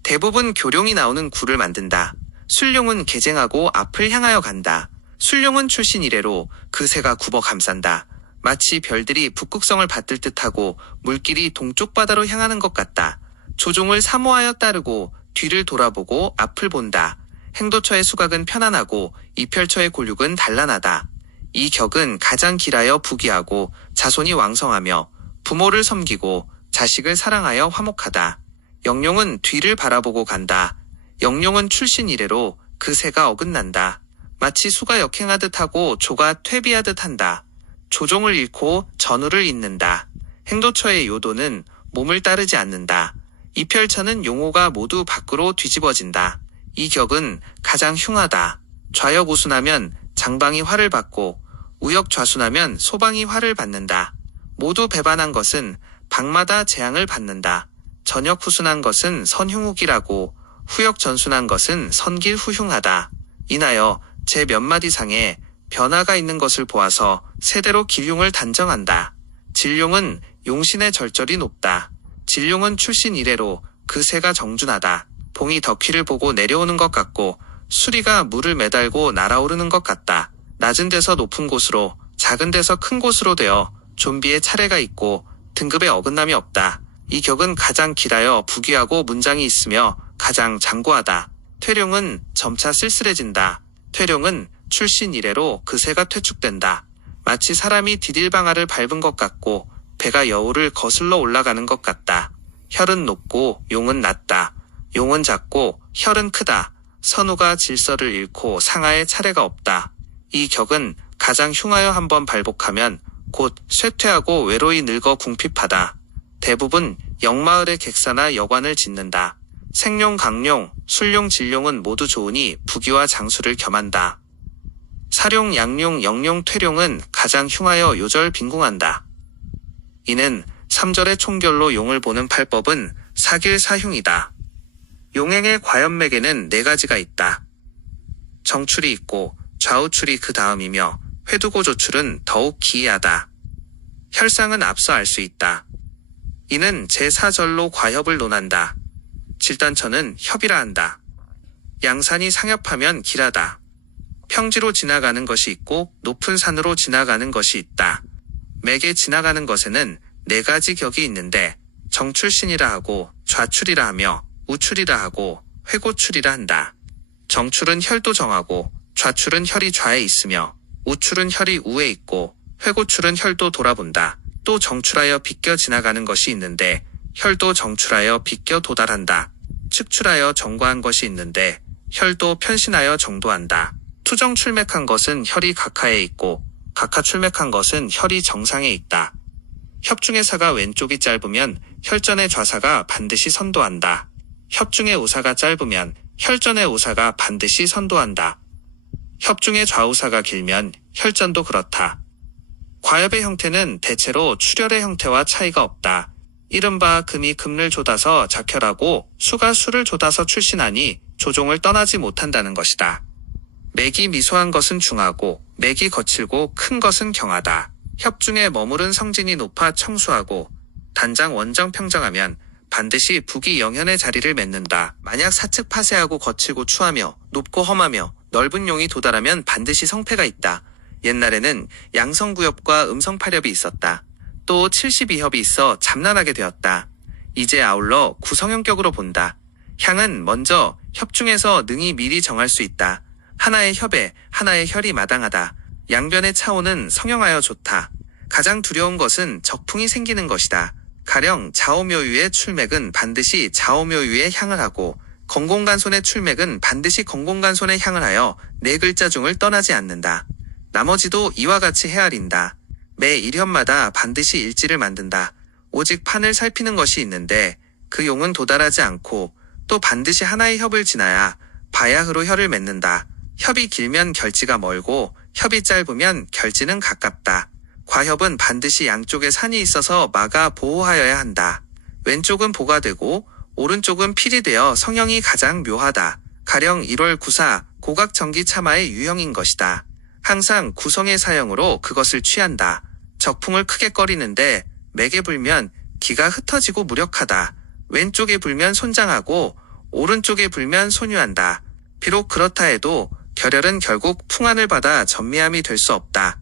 대부분 교룡이 나오는 구를 만든다. 술룡은 개쟁하고 앞을 향하여 간다. 술룡은 출신 이래로 그 새가 굽어 감싼다. 마치 별들이 북극성을 받들 듯하고 물길이 동쪽 바다로 향하는 것 같다. 조종을 사모하여 따르고 뒤를 돌아보고 앞을 본다. 행도처의 수각은 편안하고 이펼처의 골육은 단란하다. 이 격은 가장 길하여 부귀하고 자손이 왕성하며 부모를 섬기고 자식을 사랑하여 화목하다. 영룡은 뒤를 바라보고 간다. 영룡은 출신 이래로 그 새가 어긋난다. 마치 수가 역행하듯 하고 조가 퇴비하듯 한다. 조종을 잃고 전우를 잇는다. 행도처의 요도는 몸을 따르지 않는다. 이펼처는 용호가 모두 밖으로 뒤집어진다. 이 격은 가장 흉하다. 좌역 우순하면 장방이 화를 받고 우역 좌순하면 소방이 화를 받는다. 모두 배반한 것은 방마다 재앙을 받는다. 전역 후순한 것은 선흉욱이라고 후역 전순한 것은 선길후흉하다. 인하여 제 몇 마디상에 변화가 있는 것을 보아서 세대로 길용을 단정한다. 진룡은 용신의 절절이 높다. 진룡은 출신 이래로 그 새가 정준하다. 봉이 덕희를 보고 내려오는 것 같고 수리가 물을 매달고 날아오르는 것 같다. 낮은 데서 높은 곳으로 작은 데서 큰 곳으로 되어 좀비의 차례가 있고 등급에 어긋남이 없다. 이 격은 가장 길하여 부귀하고 문장이 있으며 가장 장구하다. 퇴룡은 점차 쓸쓸해진다. 퇴룡은 출신 이래로 그 새가 퇴축된다. 마치 사람이 디딜방아를 밟은 것 같고 배가 여우를 거슬러 올라가는 것 같다. 혈은 높고 용은 낮다. 용은 작고 혈은 크다. 선우가 질서를 잃고 상하의 차례가 없다. 이 격은 가장 흉하여 한번 발복하면 곧 쇠퇴하고 외로이 늙어 궁핍하다. 대부분 영마을의 객사나 여관을 짓는다. 생룡, 강룡, 술룡, 진룡은 모두 좋으니 부귀와 장수를 겸한다. 사룡, 양룡, 영룡, 퇴룡은 가장 흉하여 요절 빈궁한다. 이는 3절의 총결로 용을 보는 팔법은 사길사흉이다. 용행의 과연맥에는 4가지가 있다. 정출이 있고 좌우출이 그 다음이며 회두고 조출은 더욱 기이하다. 혈상은 앞서 알 수 있다. 이는 제4절로 과협을 논한다. 질단처는 협이라 한다. 양산이 상협하면 길하다. 평지로 지나가는 것이 있고 높은 산으로 지나가는 것이 있다. 맥에 지나가는 것에는 4가지 격이 있는데 정출신이라 하고 좌출이라 하며 우출이라 하고 회고출이라 한다. 정출은 혈도 정하고 좌출은 혈이 좌에 있으며 우출은 혈이 우에 있고 회고출은 혈도 돌아본다. 또 정출하여 비껴 지나가는 것이 있는데 혈도 정출하여 비껴 도달한다. 측출하여 정과한 것이 있는데 혈도 편신하여 정도한다. 투정출맥한 것은 혈이 각하에 있고 각하출맥한 것은 혈이 정상에 있다. 협중의 사가 왼쪽이 짧으면 혈전의 좌사가 반드시 선도한다. 협중의 우사가 짧으면 혈전의 우사가 반드시 선도한다. 협중의 좌우사가 길면 혈전도 그렇다. 과협의 형태는 대체로 출혈의 형태와 차이가 없다. 이른바 금이 금을 조다서 작혈하고 수가 수를 조다서 출신하니 조종을 떠나지 못한다는 것이다. 맥이 미소한 것은 중하고 맥이 거칠고 큰 것은 경하다. 협중에 머무른 성진이 높아 청수하고 단장 원정 평정하면 반드시 북이 영현의 자리를 맺는다. 만약 사측 파쇄하고 거칠고 추하며 높고 험하며 넓은 용이 도달하면 반드시 성패가 있다. 옛날에는 양성구협과 음성파렵이 있었다. 또 72협이 있어 잠난하게 되었다. 이제 아울러 구성형격으로 본다. 향은 먼저 협중에서 능히 미리 정할 수 있다. 하나의 협에 하나의 혈이 마당하다. 양변의 차오는 성형하여 좋다. 가장 두려운 것은 적풍이 생기는 것이다. 가령 자오묘유의 출맥은 반드시 자오묘유의 향을 하고 건공간손의 출맥은 반드시 건공간손의 향을 하여 4글자 중을 떠나지 않는다. 나머지도 이와 같이 헤아린다. 매 1협마다 반드시 일지를 만든다. 오직 판을 살피는 것이 있는데 그 용은 도달하지 않고 또 반드시 하나의 협을 지나야 바야흐로 혈을 맺는다. 협이 길면 결지가 멀고 협이 짧으면 결지는 가깝다. 과협은 반드시 양쪽에 산이 있어서 막아 보호하여야 한다. 왼쪽은 보가 되고 오른쪽은 필이 되어 성형이 가장 묘하다. 가령 1월 구사 고각정기 참화의 유형인 것이다. 항상 구성의 사형으로 그것을 취한다. 적풍을 크게 꺼리는데 맥에 불면 기가 흩어지고 무력하다. 왼쪽에 불면 손장하고 오른쪽에 불면 손유한다. 비록 그렇다 해도 결혈은 결국 풍안을 받아 전미암이 될 수 없다.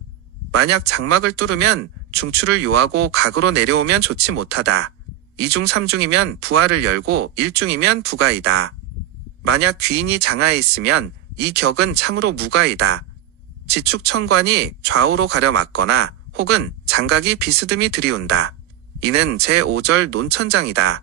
만약 장막을 뚫으면 중추를 요하고 각으로 내려오면 좋지 못하다. 2중 3중이면 부하를 열고 1중이면 부가이다. 만약 귀인이 장하에 있으면 이 격은 참으로 무가이다. 지축천관이 좌우로 가려 맞거나 혹은 장각이 비스듬히 들이운다. 이는 제5절 논천장이다.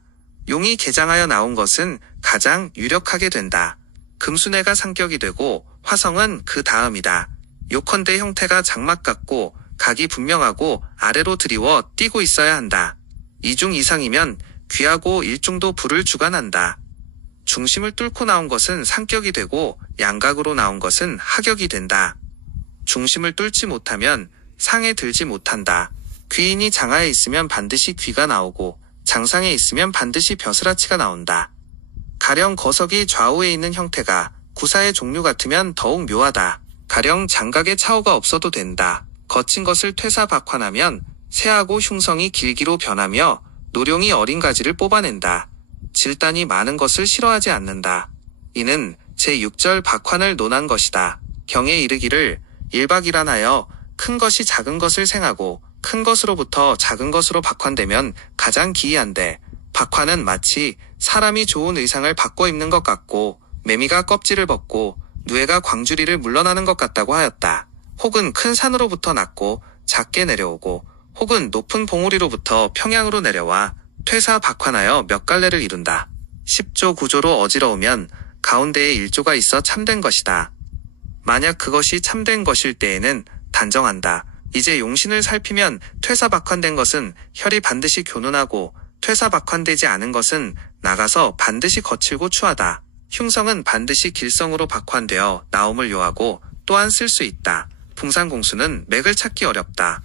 용이 개장하여 나온 것은 가장 유력하게 된다. 금수내가 상격이 되고 화성은 그 다음이다. 요컨대 형태가 장막 같고 각이 분명하고 아래로 드리워 띄고 있어야 한다. 2중 이상이면 귀하고 1중도 불을 주관한다. 중심을 뚫고 나온 것은 상격이 되고 양각으로 나온 것은 하격이 된다. 중심을 뚫지 못하면 상에 들지 못한다. 귀인이 장하에 있으면 반드시 귀가 나오고 장상에 있으면 반드시 벼슬아치가 나온다. 가령 거석이 좌우에 있는 형태가 구사의 종류 같으면 더욱 묘하다. 가령 장각에 차오가 없어도 된다. 거친 것을 퇴사박환하면 새하고 흉성이 길기로 변하며 노룡이 어린 가지를 뽑아낸다. 질단이 많은 것을 싫어하지 않는다. 이는 제6절 박환을 논한 것이다. 경에 이르기를 일박일환하여 큰 것이 작은 것을 생하고 큰 것으로부터 작은 것으로 박환되면 가장 기이한데 박환은 마치 사람이 좋은 의상을 바꿔 입는 것 같고 매미가 껍질을 벗고 누에가 광주리를 물러나는 것 같다고 하였다. 혹은 큰 산으로부터 낮고 작게 내려오고 혹은 높은 봉우리로부터 평양으로 내려와 퇴사박환하여 몇 갈래를 이룬다. 10조 9조로 어지러우면 가운데에 1조가 있어 참된 것이다. 만약 그것이 참된 것일 때에는 단정한다. 이제 용신을 살피면 퇴사박환된 것은 혈이 반드시 교눈하고 퇴사박환되지 않은 것은 나가서 반드시 거칠고 추하다. 흉성은 반드시 길성으로 박환되어 나옴을 요하고 또한 쓸 수 있다. 붕상공수는 맥을 찾기 어렵다.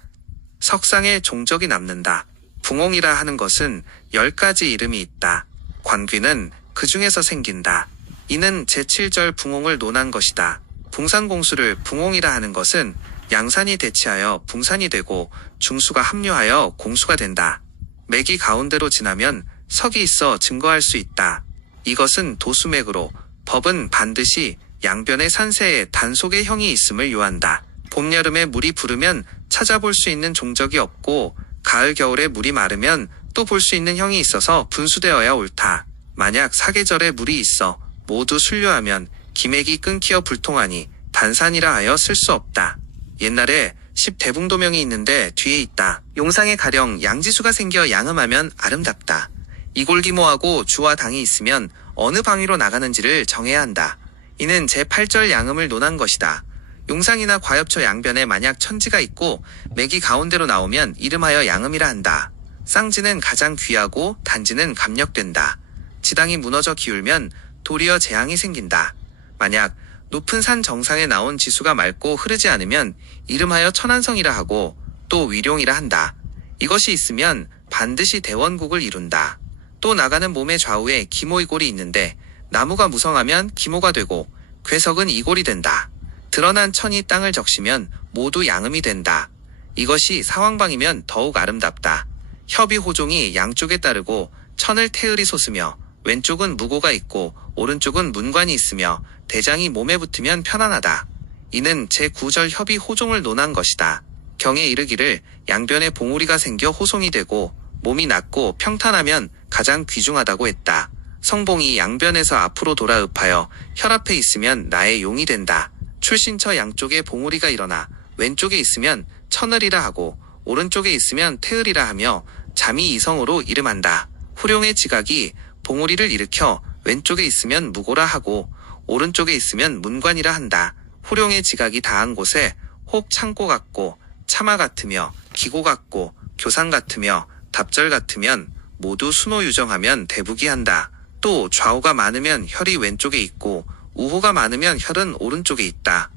석상에 종적이 남는다. 붕홍이라 하는 것은 10가지 이름이 있다. 관귀는 그 중에서 생긴다. 이는 제7절 붕홍을 논한 것이다. 붕상공수를 붕홍이라 하는 것은 양산이 대치하여 붕산이 되고 중수가 합류하여 공수가 된다. 맥이 가운데로 지나면 석이 있어 증거할 수 있다. 이것은 도수맥으로 법은 반드시 양변의 산세에 단속의 형이 있음을 요한다. 봄, 여름에 물이 부르면 찾아볼 수 있는 종적이 없고 가을, 겨울에 물이 마르면 또 볼 수 있는 형이 있어서 분수되어야 옳다. 만약 사계절에 물이 있어 모두 순료하면 기맥이 끊기어 불통하니 단산이라 하여 쓸 수 없다. 옛날에 10대붕도명이 있는데 뒤에 있다. 용상에 가령 양지수가 생겨 양음하면 아름답다. 이골기모하고 주와 당이 있으면 어느 방위로 나가는지를 정해야 한다. 이는 제8절 양음을 논한 것이다. 용상이나 과엽처 양변에 만약 천지가 있고 맥이 가운데로 나오면 이름하여 양음이라 한다. 쌍지는 가장 귀하고 단지는 감력된다. 지당이 무너져 기울면 도리어 재앙이 생긴다. 만약 높은 산 정상에 나온 지수가 맑고 흐르지 않으면 이름하여 천안성이라 하고 또 위룡이라 한다. 이것이 있으면 반드시 대원국을 이룬다. 또 나가는 몸의 좌우에 기모이골이 있는데 나무가 무성하면 기모가 되고 괴석은 이골이 된다. 드러난 천이 땅을 적시면 모두 양음이 된다. 이것이 사왕방이면 더욱 아름답다. 협의호종이 양쪽에 따르고 천을 태을이 솟으며 왼쪽은 무고가 있고 오른쪽은 문관이 있으며 대장이 몸에 붙으면 편안하다. 이는 제9절 협의호종을 논한 것이다. 경에 이르기를 양변에 봉우리가 생겨 호송이 되고 몸이 낮고 평탄하면 가장 귀중하다고 했다. 성봉이 양변에서 앞으로 돌아읍하여 혈압에 있으면 나의 용이 된다. 출신처 양쪽에 봉우리가 일어나 왼쪽에 있으면 천을이라 하고 오른쪽에 있으면 태을이라 하며 잠이 이성으로 이름한다. 후룡의 지각이 봉우리를 일으켜 왼쪽에 있으면 무고라 하고 오른쪽에 있으면 문관이라 한다. 후룡의 지각이 다한 곳에 혹 창고 같고 차마 같으며 기고 같고 교상 같으며 답절 같으면 모두 순호유정하면 대부기한다. 또 좌우가 많으면 혈이 왼쪽에 있고 우호가 많으면 혈은 오른쪽에 있다.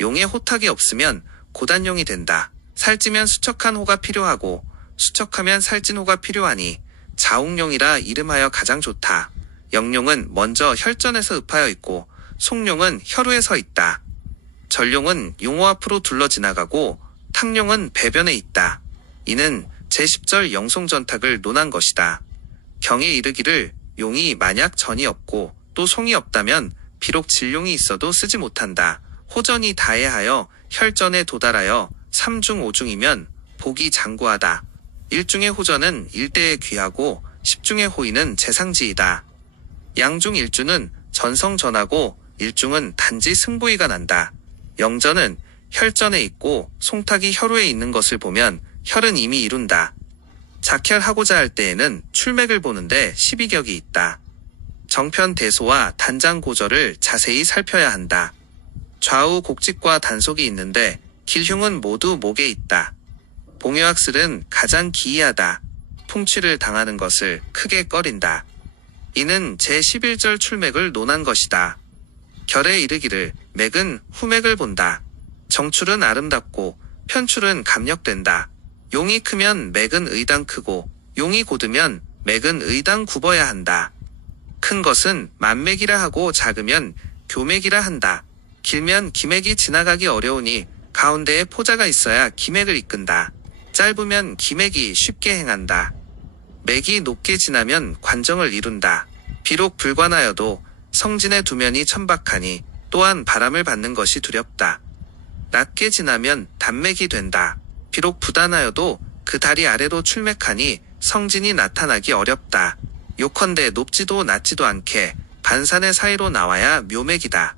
용에 호탁이 없으면 고단용이 된다. 살찌면 수척한 호가 필요하고 수척하면 살찐 호가 필요하니 자웅용이라 이름하여 가장 좋다. 영용은 먼저 혈전에서 읍하여 있고 송용은 혈우에 서 있다. 전용은 용호 앞으로 둘러 지나가고 탕용은 배변에 있다. 이는 제10절 영송전탁을 논한 것이다. 경에 이르기를 용이 만약 전이 없고 또 송이 없다면 비록 진룡이 있어도 쓰지 못한다. 호전이 다해하여 혈전에 도달하여 3중 5중이면 복이 장구하다. 1중의 호전은 일대에 귀하고 10중의 호의는 재상지이다. 양중 1주는 전성전하고 1중은 단지 승부의가 난다. 영전은 혈전에 있고 송탁이 혈우에 있는 것을 보면 혈은 이미 이룬다. 작혈하고자 할 때에는 출맥을 보는데 12격이 있다. 정편대소와 단장고절을 자세히 살펴야 한다. 좌우 곡직과 단속이 있는데 길흉은 모두 목에 있다. 봉요학술은 가장 기이하다. 풍취를 당하는 것을 크게 꺼린다. 이는 제11절 출맥을 논한 것이다. 결에 이르기를 맥은 후맥을 본다. 정출은 아름답고 편출은 감력된다. 용이 크면 맥은 의당 크고 용이 곧으면 맥은 의당 굽어야 한다. 큰 것은 만맥이라 하고 작으면 교맥이라 한다. 길면 기맥이 지나가기 어려우니 가운데에 포자가 있어야 기맥을 이끈다. 짧으면 기맥이 쉽게 행한다. 맥이 높게 지나면 관정을 이룬다. 비록 불관하여도 성진의 두면이 천박하니 또한 바람을 받는 것이 두렵다. 낮게 지나면 단맥이 된다. 비록 부단하여도 그 다리 아래로 출맥하니 성진이 나타나기 어렵다. 요컨대 높지도 낮지도 않게 반산의 사이로 나와야 묘맥이다.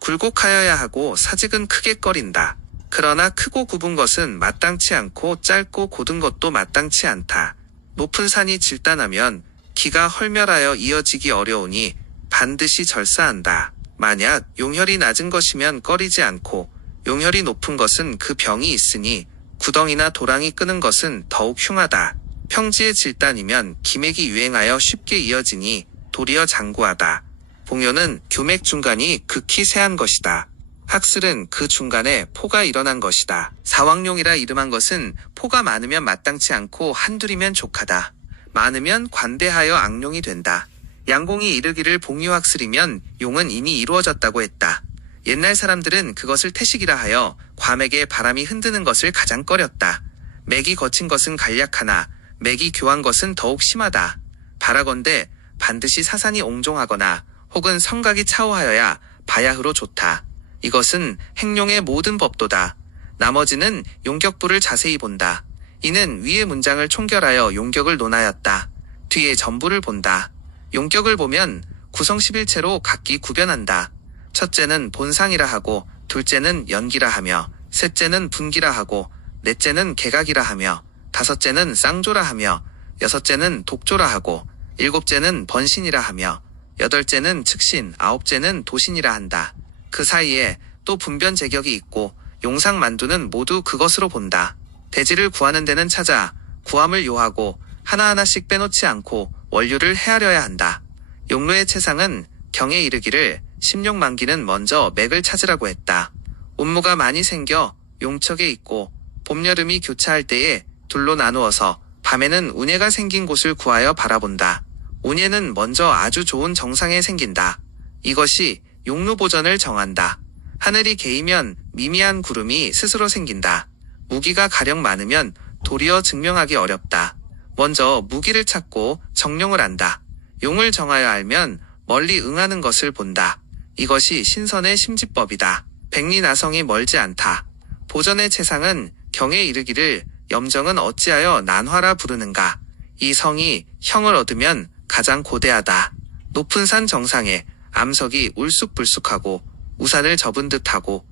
굴곡하여야 하고 사직은 크게 꺼린다. 그러나 크고 굽은 것은 마땅치 않고 짧고 곧은 것도 마땅치 않다. 높은 산이 질단하면 기가 헐멸하여 이어지기 어려우니 반드시 절사한다. 만약 용혈이 낮은 것이면 꺼리지 않고 용혈이 높은 것은 그 병이 있으니 구덩이나 도랑이 끄는 것은 더욱 흉하다. 평지의 질단이면 기맥이 유행하여 쉽게 이어지니 도리어 장구하다. 봉요는 교맥 중간이 극히 세한 것이다. 학슬은 그 중간에 포가 일어난 것이다. 사왕용이라 이름한 것은 포가 많으면 마땅치 않고 한둘이면 족하다. 많으면 관대하여 악용이 된다. 양공이 이르기를 봉요학슬이면 용은 이미 이루어졌다고 했다. 옛날 사람들은 그것을 태식이라 하여 과맥에 바람이 흔드는 것을 가장 꺼렸다. 맥이 거친 것은 간략하나 맥이 교한 것은 더욱 심하다. 바라건대 반드시 사산이 옹종하거나 혹은 성각이 차오하여야 바야흐로 좋다. 이것은 행용의 모든 법도다. 나머지는 용격부를 자세히 본다. 이는 위의 문장을 총결하여 용격을 논하였다. 뒤에 전부를 본다. 용격을 보면 구성 11체로 각기 구변한다. 첫째는 본상이라 하고 둘째는 연기라 하며 셋째는 분기라 하고 넷째는 개각이라 하며 다섯째는 쌍조라 하며 여섯째는 독조라 하고 일곱째는 번신이라 하며 여덟째는 측신, 아홉째는 도신이라 한다. 그 사이에 또 분변 제격이 있고 용상 만두는 모두 그것으로 본다. 대지를 구하는 데는 찾아 구함을 요하고 하나하나씩 빼놓지 않고 원류를 헤아려야 한다. 용로의 채상은 경에 이르기를 심룡만기는 먼저 맥을 찾으라고 했다. 운무가 많이 생겨 용척에 있고 봄 여름이 교차할 때에 둘로 나누어서 밤에는 운해가 생긴 곳을 구하여 바라본다. 운해는 먼저 아주 좋은 정상에 생긴다. 이것이 용루보전을 정한다. 하늘이 개이면 미미한 구름이 스스로 생긴다. 무기가 가령 많으면 도리어 증명하기 어렵다. 먼저 무기를 찾고 정령을 안다. 용을 정하여 알면 멀리 응하는 것을 본다. 이것이 신선의 심지법이다. 백리나성이 멀지 않다. 보전의 채상은 경에 이르기를 염정은 어찌하여 난화라 부르는가. 이 성이 형을 얻으면 가장 고대하다. 높은 산 정상에 암석이 울쑥불쑥하고 우산을 접은 듯하고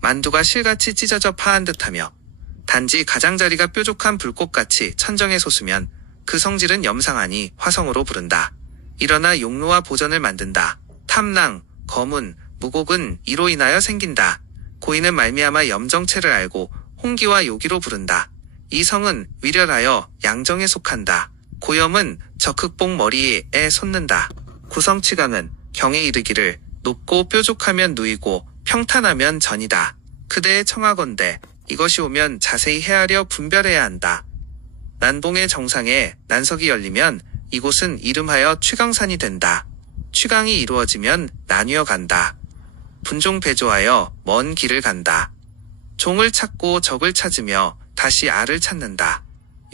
만두가 실같이 찢어져 파한 듯하며 단지 가장자리가 뾰족한 불꽃같이 천정에 솟으면 그 성질은 염상하니 화성으로 부른다. 일어나 용루와 보전을 만든다. 탐랑, 거문, 무곡은 이로 인하여 생긴다. 고인은 말미암아 염정체를 알고 홍기와 요기로 부른다. 이 성은 위렬하여 양정에 속한다. 고염은 적흑봉 머리에 솟는다. 구성치강은 경에 이르기를 높고 뾰족하면 누이고 평탄하면 전이다. 그대의 청하건대 이것이 오면 자세히 헤아려 분별해야 한다. 난봉의 정상에 난석이 열리면 이곳은 이름하여 취강산이 된다. 취강이 이루어지면 나뉘어 간다. 분종배조하여 먼 길을 간다. 종을 찾고 적을 찾으며 다시 알을 찾는다.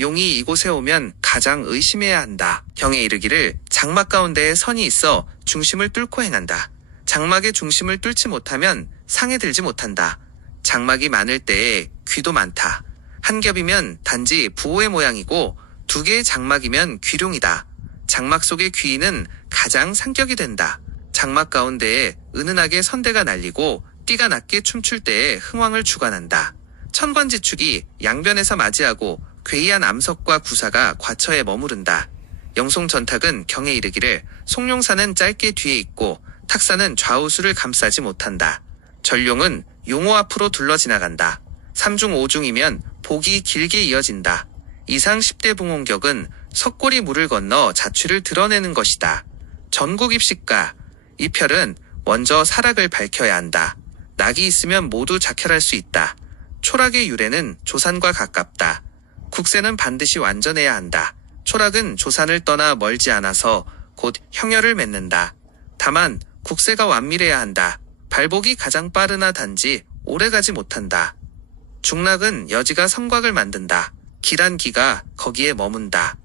용이 이곳에 오면 가장 의심해야 한다. 경에 이르기를 장막 가운데에 선이 있어 중심을 뚫고 행한다. 장막의 중심을 뚫지 못하면 상에 들지 못한다. 장막이 많을 때에 귀도 많다. 한 겹이면 단지 부호의 모양이고 두 개의 장막이면 귀룡이다. 장막 속의 귀인은 가장 상격이 된다. 장막 가운데에 은은하게 선대가 날리고 띠가 낮게 춤출 때에 흥왕을 주관한다. 천관지축이 양변에서 맞이하고 괴이한 암석과 구사가 과처에 머무른다. 영송전탁은 경에 이르기를 송룡사는 짧게 뒤에 있고 탁사는 좌우수를 감싸지 못한다. 전룡은 용호 앞으로 둘러 지나간다. 3중 5중이면 복이 길게 이어진다. 이상 10대 붕홍격은 석골이 물을 건너 자취를 드러내는 것이다. 전국입식가. 이 별은 먼저 사락을 밝혀야 한다. 낙이 있으면 모두 작혈할 수 있다. 초락의 유래는 조산과 가깝다. 국세는 반드시 완전해야 한다. 초락은 조산을 떠나 멀지 않아서 곧 형혈을 맺는다. 다만 국세가 완밀해야 한다. 발복이 가장 빠르나 단지 오래가지 못한다. 중락은 여지가 성곽을 만든다. 길한 기가 거기에 머문다.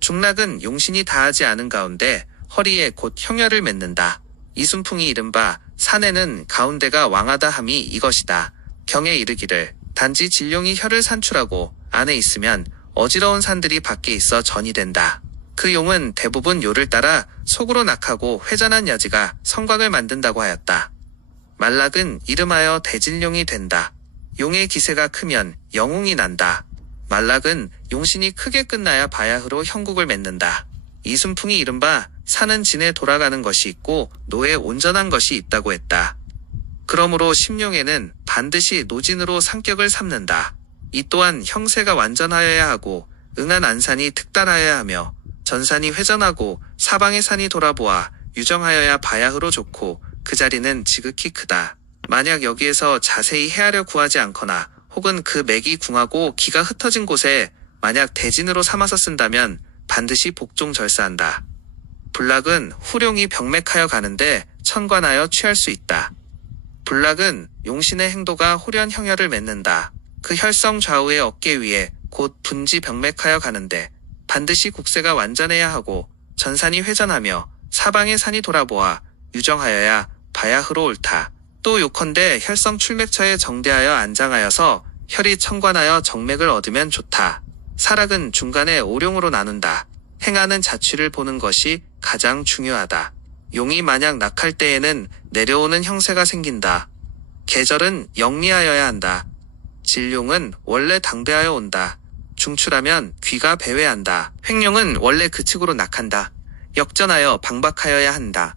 중락은 용신이 다하지 않은 가운데 허리에 곧 형혈을 맺는다. 이순풍이 이른바 산에는 가운데가 왕하다 함이 이것이다. 경에 이르기를 단지 진룡이 혈을 산출하고 안에 있으면 어지러운 산들이 밖에 있어 전이 된다. 그 용은 대부분 요를 따라 속으로 낙하고 회전한 여지가 성곽을 만든다고 하였다. 말락은 이름하여 대진룡이 된다. 용의 기세가 크면 영웅이 난다. 말락은 용신이 크게 끝나야 바야흐로 형국을 맺는다. 이순풍이 이른바 산은 진에 돌아가는 것이 있고 노에 온전한 것이 있다고 했다. 그러므로 심룡에는 반드시 노진으로 상격을 삼는다. 이 또한 형세가 완전하여야 하고 응한 안산이 특단하여야 하며 전산이 회전하고 사방의 산이 돌아보아 유정하여야 바야흐로 좋고 그 자리는 지극히 크다. 만약 여기에서 자세히 헤아려 구하지 않거나 혹은 그 맥이 궁하고 기가 흩어진 곳에 만약 대진으로 삼아서 쓴다면 반드시 복종절사한다. 불락은 후룡이 병맥하여 가는데 천관하여 취할 수 있다. 불락은 용신의 행도가 호련 형혈을 맺는다. 그 혈성 좌우의 어깨 위에 곧 분지 병맥하여 가는데 반드시 국세가 완전해야 하고 전산이 회전하며 사방의 산이 돌아보아 유정하여야 바야흐로 옳다. 또 요컨대 혈성 출맥처에 정대하여 안장하여서 혈이 청관하여 정맥을 얻으면 좋다. 사락은 중간에 오룡으로 나눈다. 행하는 자취를 보는 것이 가장 중요하다. 용이 만약 낙할 때에는 내려오는 형세가 생긴다. 계절은 영리하여야 한다. 진룡은 원래 당대하여 온다. 중출하면 귀가 배회한다. 횡룡은 원래 그 측으로 낙한다. 역전하여 방박하여야 한다.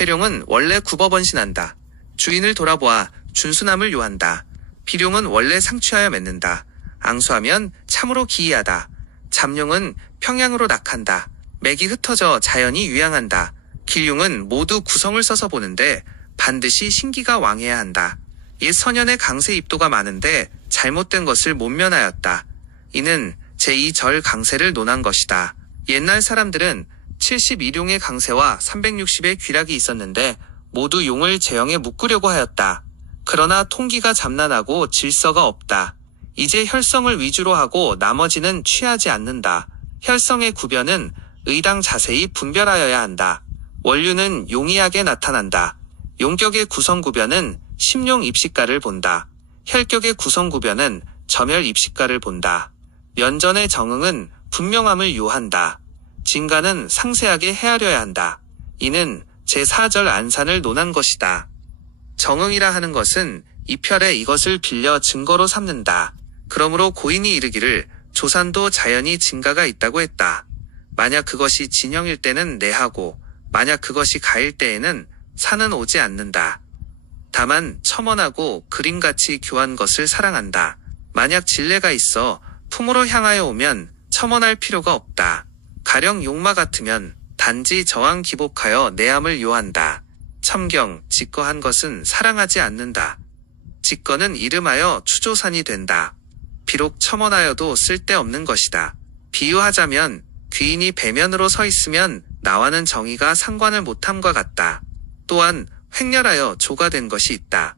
회룡은 원래 굽어번신한다. 주인을 돌아보아 준순함을 요한다. 비룡은 원래 상취하여 맺는다. 앙수하면 참으로 기이하다. 잠룡은 평양으로 낙한다. 맥이 흩어져 자연이 유양한다. 길룡은 모두 구성을 써서 보는데 반드시 신기가 왕해야 한다. 옛 선현의 강세 입도가 많은데 잘못된 것을 못면하였다. 이는 제2절 강세를 논한 것이다. 옛날 사람들은 72룡의 강세와 360의 귀락이 있었는데 모두 용을 제형에 묶으려고 하였다. 그러나 통기가 잠난하고 질서가 없다. 이제 혈성을 위주로 하고 나머지는 취하지 않는다. 혈성의 구별은 의당 자세히 분별하여야 한다. 원류는 용이하게 나타난다. 용격의 구성구변은 심용 입식가를 본다. 혈격의 구성구변은 점혈 입식가를 본다. 면전의 정응은 분명함을 요한다. 진가는 상세하게 헤아려야 한다. 이는 제4절 안산을 논한 것이다. 정응이라 하는 것은 이편에 이것을 빌려 증거로 삼는다. 그러므로 고인이 이르기를 조산도 자연히 진가가 있다고 했다. 만약 그것이 진형일 때는 내하고 만약 그것이 가일 때에는 산은 오지 않는다. 다만 첨언하고 그림같이 교한 것을 사랑한다. 만약 진례가 있어 품으로 향하여 오면 첨언할 필요가 없다. 가령 용마 같으면 단지 저항 기복하여 내함을 요한다. 첨경, 직거한 것은 사랑하지 않는다. 직거는 이름하여 추조산이 된다. 비록 첨언하여도 쓸데없는 것이다. 비유하자면 귀인이 배면으로 서 있으면 나와는 정의가 상관을 못함과 같다. 또한 횡렬하여 조가 된 것이 있다.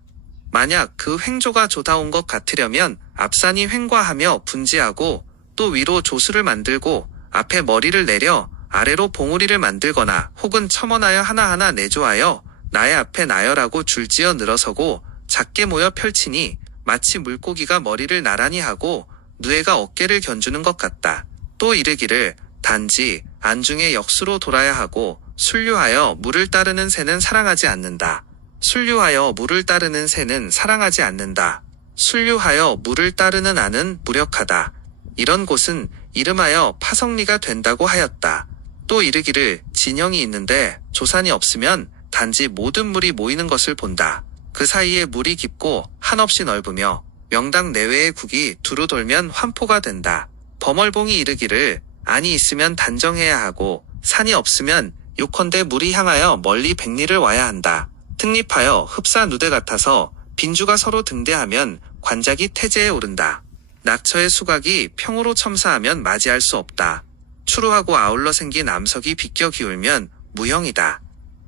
만약 그 횡조가 조다온 것 같으려면 앞산이 횡과하며 분지하고 또 위로 조수를 만들고 앞에 머리를 내려 아래로 봉우리를 만들거나 혹은 첨언하여 하나하나 내조하여 나의 앞에 나열하고 줄지어 늘어서고 작게 모여 펼치니 마치 물고기가 머리를 나란히 하고 누에가 어깨를 견주는 것 같다. 또 이르기를 단지 안중에 역수로 돌아야 하고 순류하여 물을 따르는 새는 사랑하지 않는다. 순류하여 물을 따르는 새는 사랑하지 않는다. 순류하여 물을 따르는 안은 무력하다. 이런 곳은 이름하여 파성리가 된다고 하였다. 또 이르기를 진영이 있는데 조산이 없으면 단지 모든 물이 모이는 것을 본다. 그 사이에 물이 깊고 한없이 넓으며 명당 내외의 국이 두루 돌면 환포가 된다. 범월봉이 이르기를 안이 있으면 단정해야 하고 산이 없으면 요컨대 물이 향하여 멀리 백리를 와야 한다. 특립하여 흡사 누대 같아서 빈주가 서로 등대하면 관작이 태제에 오른다. 낙처의 수각이 평으로 첨사하면 맞이할 수 없다. 추루하고 아울러 생긴 암석이 비껴 기울면 무형이다.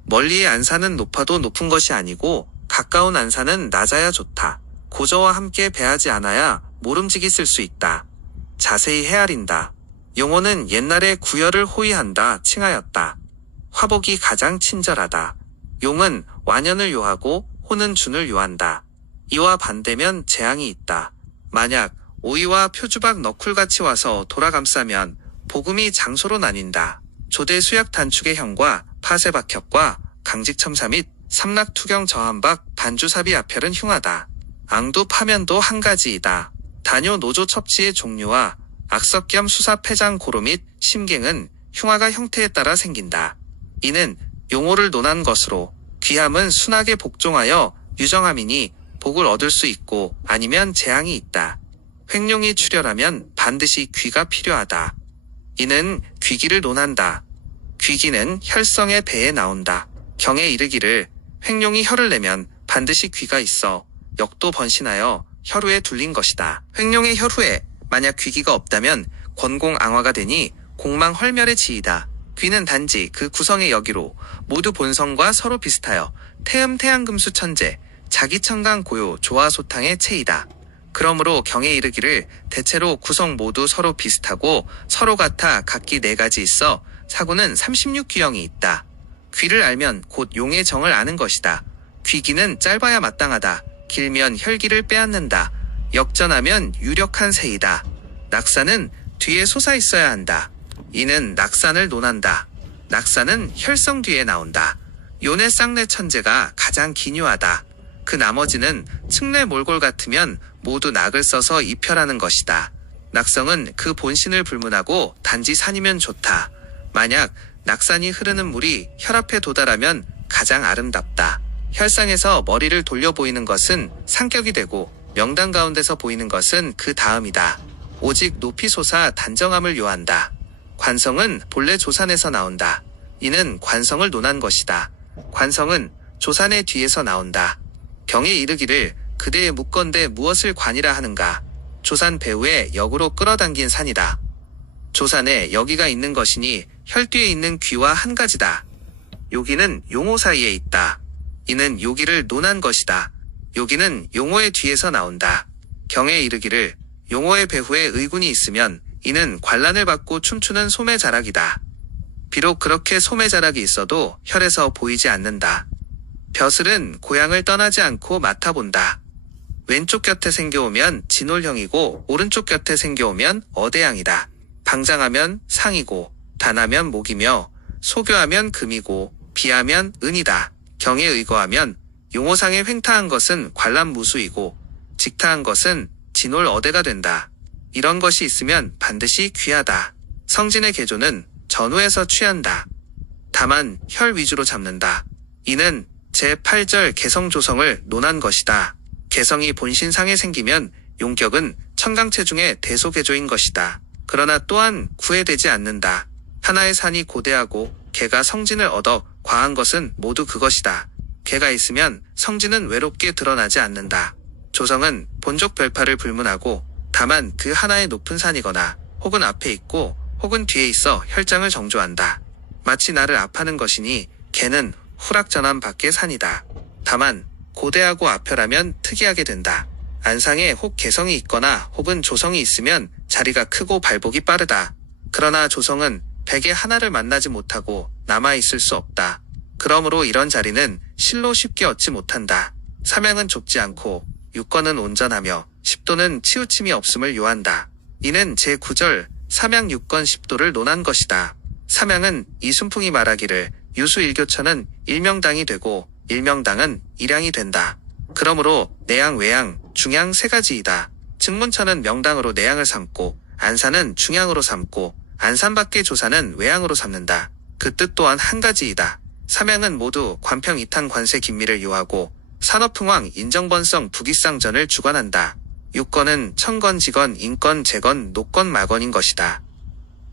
멀리의 안산은 높아도 높은 것이 아니고 가까운 안산은 낮아야 좋다. 고저와 함께 배하지 않아야 모름지기 쓸 수 있다. 자세히 헤아린다. 용어는 옛날에 구열을 호위한다 칭하였다. 화복이 가장 친절하다. 용은 완연을 요하고 호는 준을 요한다. 이와 반대면 재앙이 있다. 만약 오이와 표주박 너쿨같이 와서 돌아감싸면 복음이 장소로 나뉜다. 조대 수약 단축의 형과 파세박혁과 강직첨사 및 삼락투경 저한박 반주사비 아펠은 흉하다. 앙도 파면도 한 가지이다. 다뇨 노조 첩지의 종류와 악석겸 수사 패장 고로 및 심갱은 흉화가 형태에 따라 생긴다. 이는 용어를 논한 것으로 귀함은 순하게 복종하여 유정함이니 복을 얻을 수 있고 아니면 재앙이 있다. 횡룡이 출혈하면 반드시 귀가 필요하다. 이는 귀기를 논한다. 귀기는 혈성의 배에 나온다. 경에 이르기를 횡룡이 혀를 내면 반드시 귀가 있어 역도 번신하여 혈후에 둘린 것이다. 횡룡의 혈후에 만약 귀기가 없다면 권공앙화가 되니 공망헐멸의 지이다. 귀는 단지 그 구성의 여기로 모두 본성과 서로 비슷하여 태음태양금수 천재 자기천강 고요 조화소탕의 체이다. 그러므로 경에 이르기를 대체로 구성 모두 서로 비슷하고 서로 같아 각기 4가지 있어 사구는 36귀형이 있다. 귀를 알면 곧 용의 정을 아는 것이다. 귀기는 짧아야 마땅하다. 길면 혈기를 빼앗는다. 역전하면 유력한 새이다. 낙산은 뒤에 솟아 있어야 한다. 이는 낙산을 논한다. 낙산은 혈성 뒤에 나온다. 요네 쌍내 천재가 가장 기묘하다. 그 나머지는 측내 몰골 같으면 모두 낙을 써서 입혈하는 것이다. 낙성은 그 본신을 불문하고 단지 산이면 좋다. 만약 낙산이 흐르는 물이 혈앞에 도달하면 가장 아름답다. 혈상에서 머리를 돌려 보이는 것은 상격이 되고 명당 가운데서 보이는 것은 그 다음이다. 오직 높이 솟아 단정함을 요한다. 관성은 본래 조산에서 나온다. 이는 관성을 논한 것이다. 관성은 조산의 뒤에서 나온다. 경에 이르기를 그대의 묵건대 무엇을 관이라 하는가. 조산 배후에 역으로 끌어당긴 산이다. 조산에 여기가 있는 것이니 혈뒤에 있는 귀와 한 가지다. 요기는 용호 사이에 있다. 이는 요기를 논한 것이다. 요기는 용호의 뒤에서 나온다. 경에 이르기를 용호의 배후에 의군이 있으면 이는 관란을 받고 춤추는 소매자락이다. 비록 그렇게 소매자락이 있어도 혈에서 보이지 않는다. 벼슬은 고향을 떠나지 않고 맡아본다. 왼쪽 곁에 생겨오면 진홀형이고 오른쪽 곁에 생겨오면 어대양이다. 방장하면 상이고 단하면 목이며 소교하면 금이고 비하면 은이다. 경에 의거하면 용호상에 횡타한 것은 관람무수이고 직타한 것은 진홀 어대가 된다. 이런 것이 있으면 반드시 귀하다. 성진의 개조는 전후에서 취한다. 다만 혈 위주로 잡는다. 이는 제8절 개성조성을 논한 것이다. 개성이 본신상에 생기면 용격은 천강체중의 대소개조인 것이다. 그러나 또한 구애되지 않는다. 하나의 산이 고대하고 개가 성진을 얻어 과한 것은 모두 그것이다. 개가 있으면 성진은 외롭게 드러나지 않는다. 조성은 본족 별파를 불문하고 다만 그 하나의 높은 산이거나 혹은 앞에 있고 혹은 뒤에 있어 혈장을 정조한다. 마치 나를 압하는 것이니 개는 후락전환 밖의 산이다. 다만 고대하고 앞혈하면 특이하게 된다. 안상에 혹 개성이 있거나 혹은 조성이 있으면 자리가 크고 발복이 빠르다. 그러나 조성은 백에 하나를 만나지 못하고 남아있을 수 없다. 그러므로 이런 자리는 실로 쉽게 얻지 못한다. 삼양은 좁지 않고 유권은 온전하며 십도는 치우침이 없음을 요한다. 이는 제9절 삼양 유권 십도를 논한 것이다. 삼양은 이순풍이 말하기를 유수일교처는 일명당이 되고 일명당은 일양이 된다. 그러므로 내양, 외양, 중양 세 가지이다. 증문천은 명당으로 내양을 삼고 안산은 중양으로 삼고 안산 밖의 조사는 외양으로 삼는다. 그 뜻 또한 한 가지이다. 삼양은 모두 관평 이탄 관세 긴미를 요하고 산업흥왕 인정번성 부기쌍전을 주관한다. 유권은 천건, 지건, 인건, 재건, 노건, 마건인 것이다.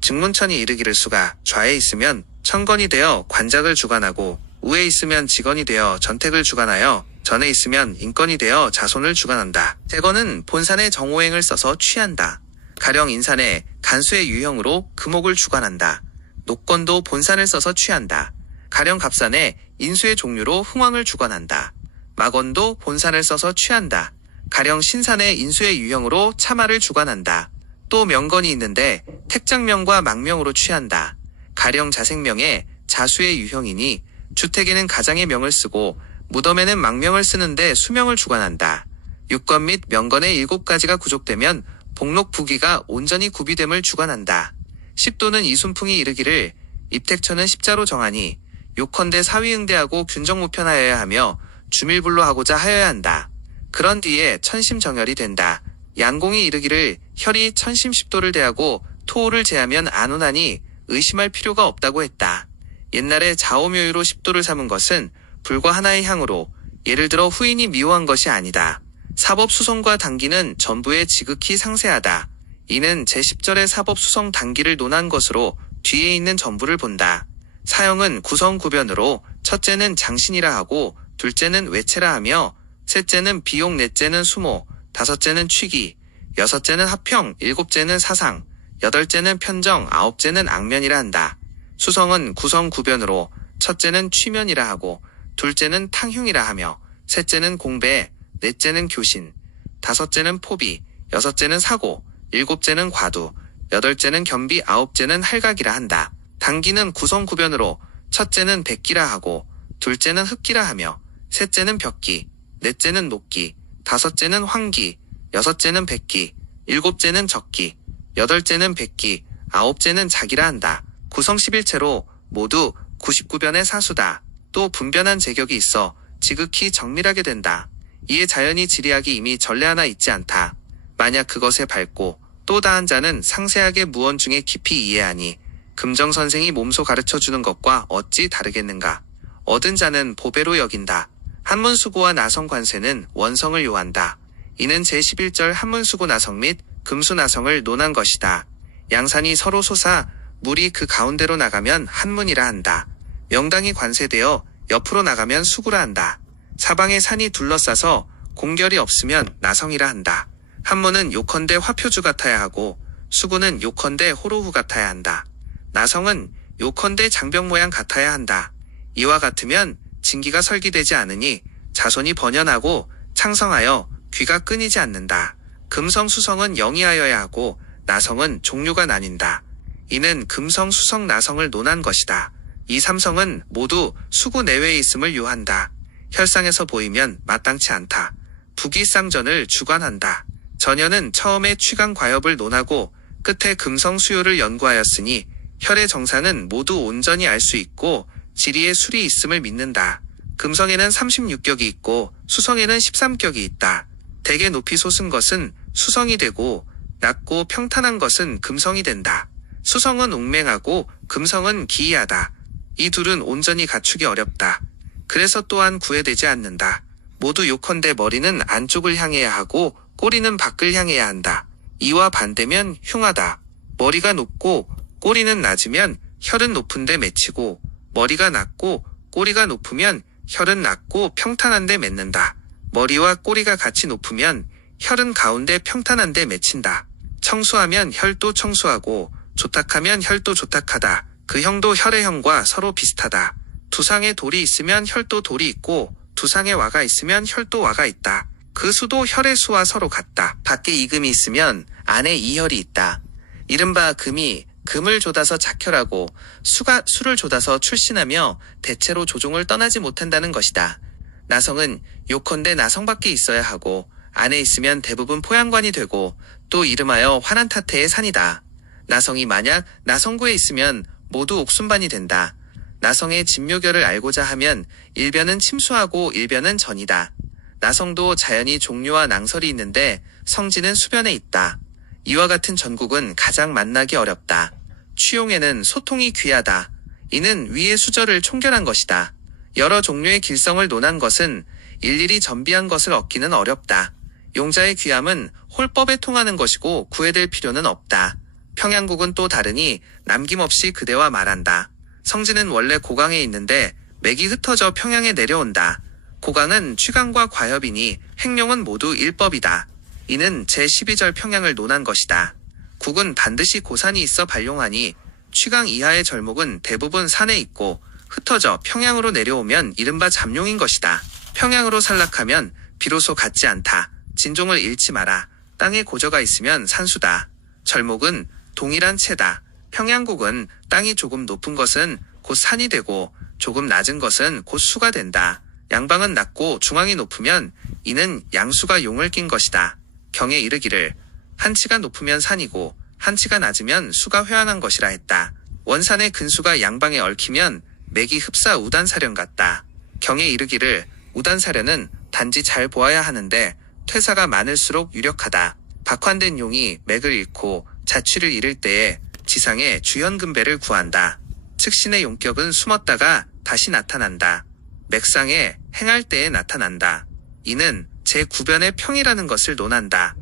증문천이 이르기를 수가 좌에 있으면 천건이 되어 관작을 주관하고 우에 있으면 지건이 되어 전택을 주관하여 전에 있으면 인건이 되어 자손을 주관한다. 재건은 본산의 정오행을 써서 취한다. 가령 인산의 간수의 유형으로 금옥을 주관한다. 노건도 본산을 써서 취한다. 가령 갑산의 인수의 종류로 흥왕을 주관한다. 마건도 본산을 써서 취한다. 가령 신산의 인수의 유형으로 참화를 주관한다. 또 명건이 있는데 택장명과 망명으로 취한다. 가령 자생명에 자수의 유형이니 주택에는 가장의 명을 쓰고 무덤에는 망명을 쓰는데 수명을 주관한다. 유권 및 명건의 7가지가 구족되면 복록 부기가 온전히 구비됨을 주관한다. 십도는 이순풍이 이르기를 입택처는 십자로 정하니 요컨대 사위응대하고 균정무편하여야 하며 주밀불로 하고자 하여야 한다. 그런 뒤에 천심정혈이 된다. 양공이 이르기를 혈이 천심십도를 대하고 토호를 제하면 안 오나니 의심할 필요가 없다고 했다. 옛날에 자오묘유로 십도를 삼은 것은 불과 하나의 향으로 예를 들어 후인이 미워한 것이 아니다. 사법수성과 단기는 전부에 지극히 상세하다. 이는 제10절의 사법수성 단기를 논한 것으로 뒤에 있는 전부를 본다. 사형은 구성구변으로 첫째는 장신이라 하고 둘째는 외체라 하며 셋째는 비용, 넷째는 수모, 다섯째는 취기, 여섯째는 합평, 일곱째는 사상, 여덟째는 편정, 아홉째는 악면이라 한다. 수성은 구성구변으로 첫째는 취면이라 하고 둘째는 탕흉이라 하며 셋째는 공배, 넷째는 교신, 다섯째는 포비, 여섯째는 사고, 일곱째는 과두, 여덟째는 겸비, 아홉째는 할각이라 한다. 단기는 구성구변으로 첫째는 백기라 하고 둘째는 흑기라 하며 셋째는 벽기, 넷째는 녹기, 다섯째는 황기, 여섯째는 백기, 일곱째는 적기, 여덟째는 백기, 아홉째는 자기라 한다. 구성 11체로 모두 99변의 사수다. 또 분변한 제격이 있어 지극히 정밀하게 된다. 이에 자연히 지리학이 이미 전례 하나 있지 않다. 만약 그것에 밟고 또 다한 자는 상세하게 무언 중에 깊이 이해하니 금정선생이 몸소 가르쳐주는 것과 어찌 다르겠는가. 얻은 자는 보배로 여긴다. 한문수고와 나성관세는 원성을 요한다. 이는 제11절 한문수고 나성 및 금수나성을 논한 것이다. 양산이 서로 솟아 물이 그 가운데로 나가면 한문이라 한다. 명당이 관세되어 옆으로 나가면 수구라 한다. 사방에 산이 둘러싸서 공결이 없으면 나성이라 한다. 한문은 요컨대 화표주 같아야 하고 수구는 요컨대 호로후 같아야 한다. 나성은 요컨대 장병 모양 같아야 한다. 이와 같으면 진기가 설기되지 않으니 자손이 번연하고 창성하여 귀가 끊이지 않는다. 금성 수성은 영이하여야 하고 나성은 종류가 나뉜다. 이는 금성 수성 나성을 논한 것이다. 이 삼성은 모두 수구 내외에 있음을 요한다. 혈상에서 보이면 마땅치 않다. 부기쌍전을 주관한다. 전혀는 처음에 취강 과엽을 논하고 끝에 금성 수요를 연구하였으니 혈의 정상은 모두 온전히 알 수 있고 지리에 술이 있음을 믿는다. 금성에는 36격이 있고 수성에는 13격이 있다. 대개 높이 솟은 것은 수성이 되고 낮고 평탄한 것은 금성이 된다. 수성은 웅맹하고 금성은 기이하다. 이 둘은 온전히 갖추기 어렵다. 그래서 또한 구애되지 않는다. 모두 요컨대 머리는 안쪽을 향해야 하고 꼬리는 밖을 향해야 한다. 이와 반대면 흉하다. 머리가 높고 꼬리는 낮으면 혈은 높은데 맺히고 머리가 낮고 꼬리가 높으면 혈은 낮고 평탄한데 맺는다. 머리와 꼬리가 같이 높으면 혈은 가운데 평탄한데 맺힌다. 청수하면 혈도 청수하고 조탁하면 혈도 조탁하다. 그 형도 혈의 형과 서로 비슷하다. 두상에 돌이 있으면 혈도 돌이 있고 두상에 와가 있으면 혈도 와가 있다. 그 수도 혈의 수와 서로 같다. 밖에 이금이 있으면 안에 이혈이 있다. 이른바 금이 금을 조다서 작혈하고 수가 수를 조다서 출신하며 대체로 조종을 떠나지 못한다는 것이다. 나성은 요컨대 나성밖에 있어야 하고 안에 있으면 대부분 포양관이 되고 또 이름하여 환한타태의 산이다. 나성이 만약 나성구에 있으면 모두 옥순반이 된다. 나성의 진묘결을 알고자 하면 일변은 침수하고 일변은 전이다. 나성도 자연히 종류와 낭설이 있는데 성지는 수변에 있다. 이와 같은 전국은 가장 만나기 어렵다. 취용에는 소통이 귀하다. 이는 위의 수절을 총결한 것이다. 여러 종류의 길성을 논한 것은 일일이 전비한 것을 얻기는 어렵다. 용자의 귀함은 홀법에 통하는 것이고 구애될 필요는 없다. 평양국은 또 다르니 남김없이 그대와 말한다. 성지는 원래 고강에 있는데 맥이 흩어져 평양에 내려온다. 고강은 취강과 과협이니 행룡은 모두 일법이다. 이는 제12절 평양을 논한 것이다. 국은 반드시 고산이 있어 발용하니 취강 이하의 절목은 대부분 산에 있고 흩어져 평양으로 내려오면 이른바 잠룡인 것이다. 평양으로 살락하면 비로소 같지 않다. 진종을 잃지 마라. 땅에 고저가 있으면 산수다. 절목은 동일한 채다. 평양국은 땅이 조금 높은 것은 곧 산이 되고 조금 낮은 것은 곧 수가 된다. 양방은 낮고 중앙이 높으면 이는 양수가 용을 낀 것이다. 경에 이르기를 한치가 높으면 산이고 한치가 낮으면 수가 회환한 것이라 했다. 원산의 근수가 양방에 얽히면 맥이 흡사 우단사련 같다. 경에 이르기를 우단사련은 단지 잘 보아야 하는데 퇴사가 많을수록 유력하다. 박환된 용이 맥을 잃고 자취를 잃을 때에 지상에 주현금배를 구한다. 측신의 용격은 숨었다가 다시 나타난다. 맥상에 행할 때에 나타난다. 이는 제9변의 평이라는 것을 논한다.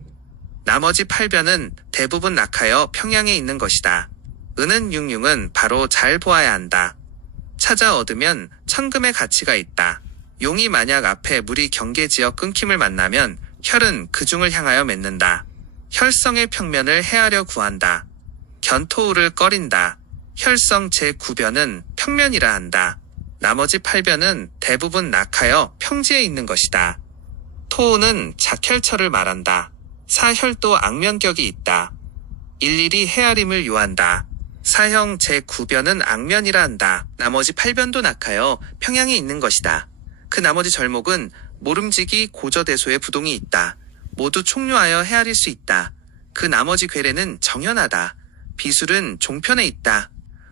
나머지 8변은 대부분 낙하여 평양에 있는 것이다. 은은 융융은 바로 잘 보아야 한다. 찾아 얻으면 천금의 가치가 있다. 용이 만약 앞에 물이 경계지어 끊김을 만나면 혈은 그중을 향하여 맺는다. 혈성의 평면을 헤아려 구한다. 견토우를 꺼린다. 혈성 제9변은 평면이라 한다. 나머지 8변은 대부분 낙하여 평지에 있는 것이다. 토우는 작혈처를 말한다. 사혈도 악면격이 있다. 일일이 헤아림을 요한다. 사형 제9변은 악면이라 한다. 나머지 8변도 낙하여 평양에 있는 것이다. 그 나머지 절목은 모름지기 고저대소의 부동이 있다. 모두 총류하여 헤아릴 수 있다. 그 나머지 괴례는 정연하다. 비술은 종편에 있다.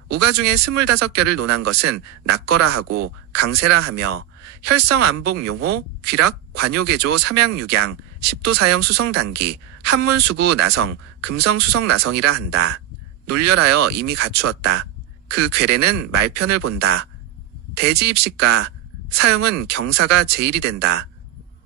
우가 중에 25결을 논한 것은 낙거라 하고 강세라 하며 혈성 안복 용호 귀락 관요계조 삼양육양 십도사형 수성단기 한문수구 나성 금성수성 나성이라 한다. 논렬하여 이미 갖추었다. 그 괴례는 말편을 본다. 대지입식가 사형은 경사가 제일이 된다.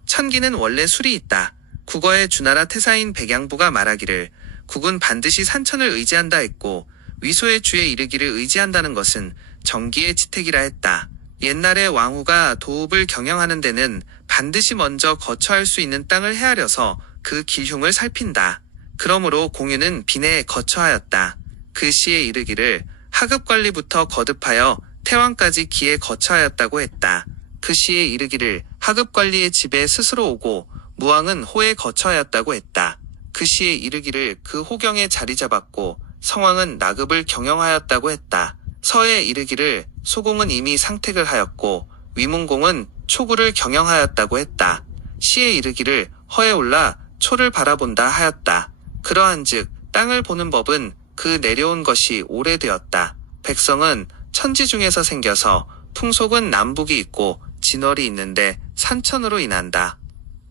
천기는 원래 술이 있다. 국어의 주나라 태사인 백양부가 말하기를 국은 반드시 산천을 의지한다 했고 위소의 주에 이르기를 의지한다는 것은 정기의 지택이라 했다. 옛날에 왕후가 도읍을 경영하는 데는 반드시 먼저 거처할 수 있는 땅을 헤아려서 그 길흉을 살핀다. 그러므로 공유는 빈에 거처하였다. 그 시에 이르기를 하급관리부터 거듭하여 태왕까지 기에 거처하였다고 했다. 그 시에 이르기를 하급관리의 집에 스스로 오고 무왕은 호에 거처하였다고 했다. 그 시에 이르기를 그 호경에 자리 잡았고 성왕은 나급을 경영하였다고 했다. 서에 이르기를 소공은 이미 상택을 하였고 위문공은 초구를 경영하였다고 했다. 시에 이르기를 허에 올라 초를 바라본다 하였다. 그러한즉 땅을 보는 법은 그 내려온 것이 오래되었다. 백성은 천지 중에서 생겨서 풍속은 남북이 있고 진월이 있는데 산천으로 인한다.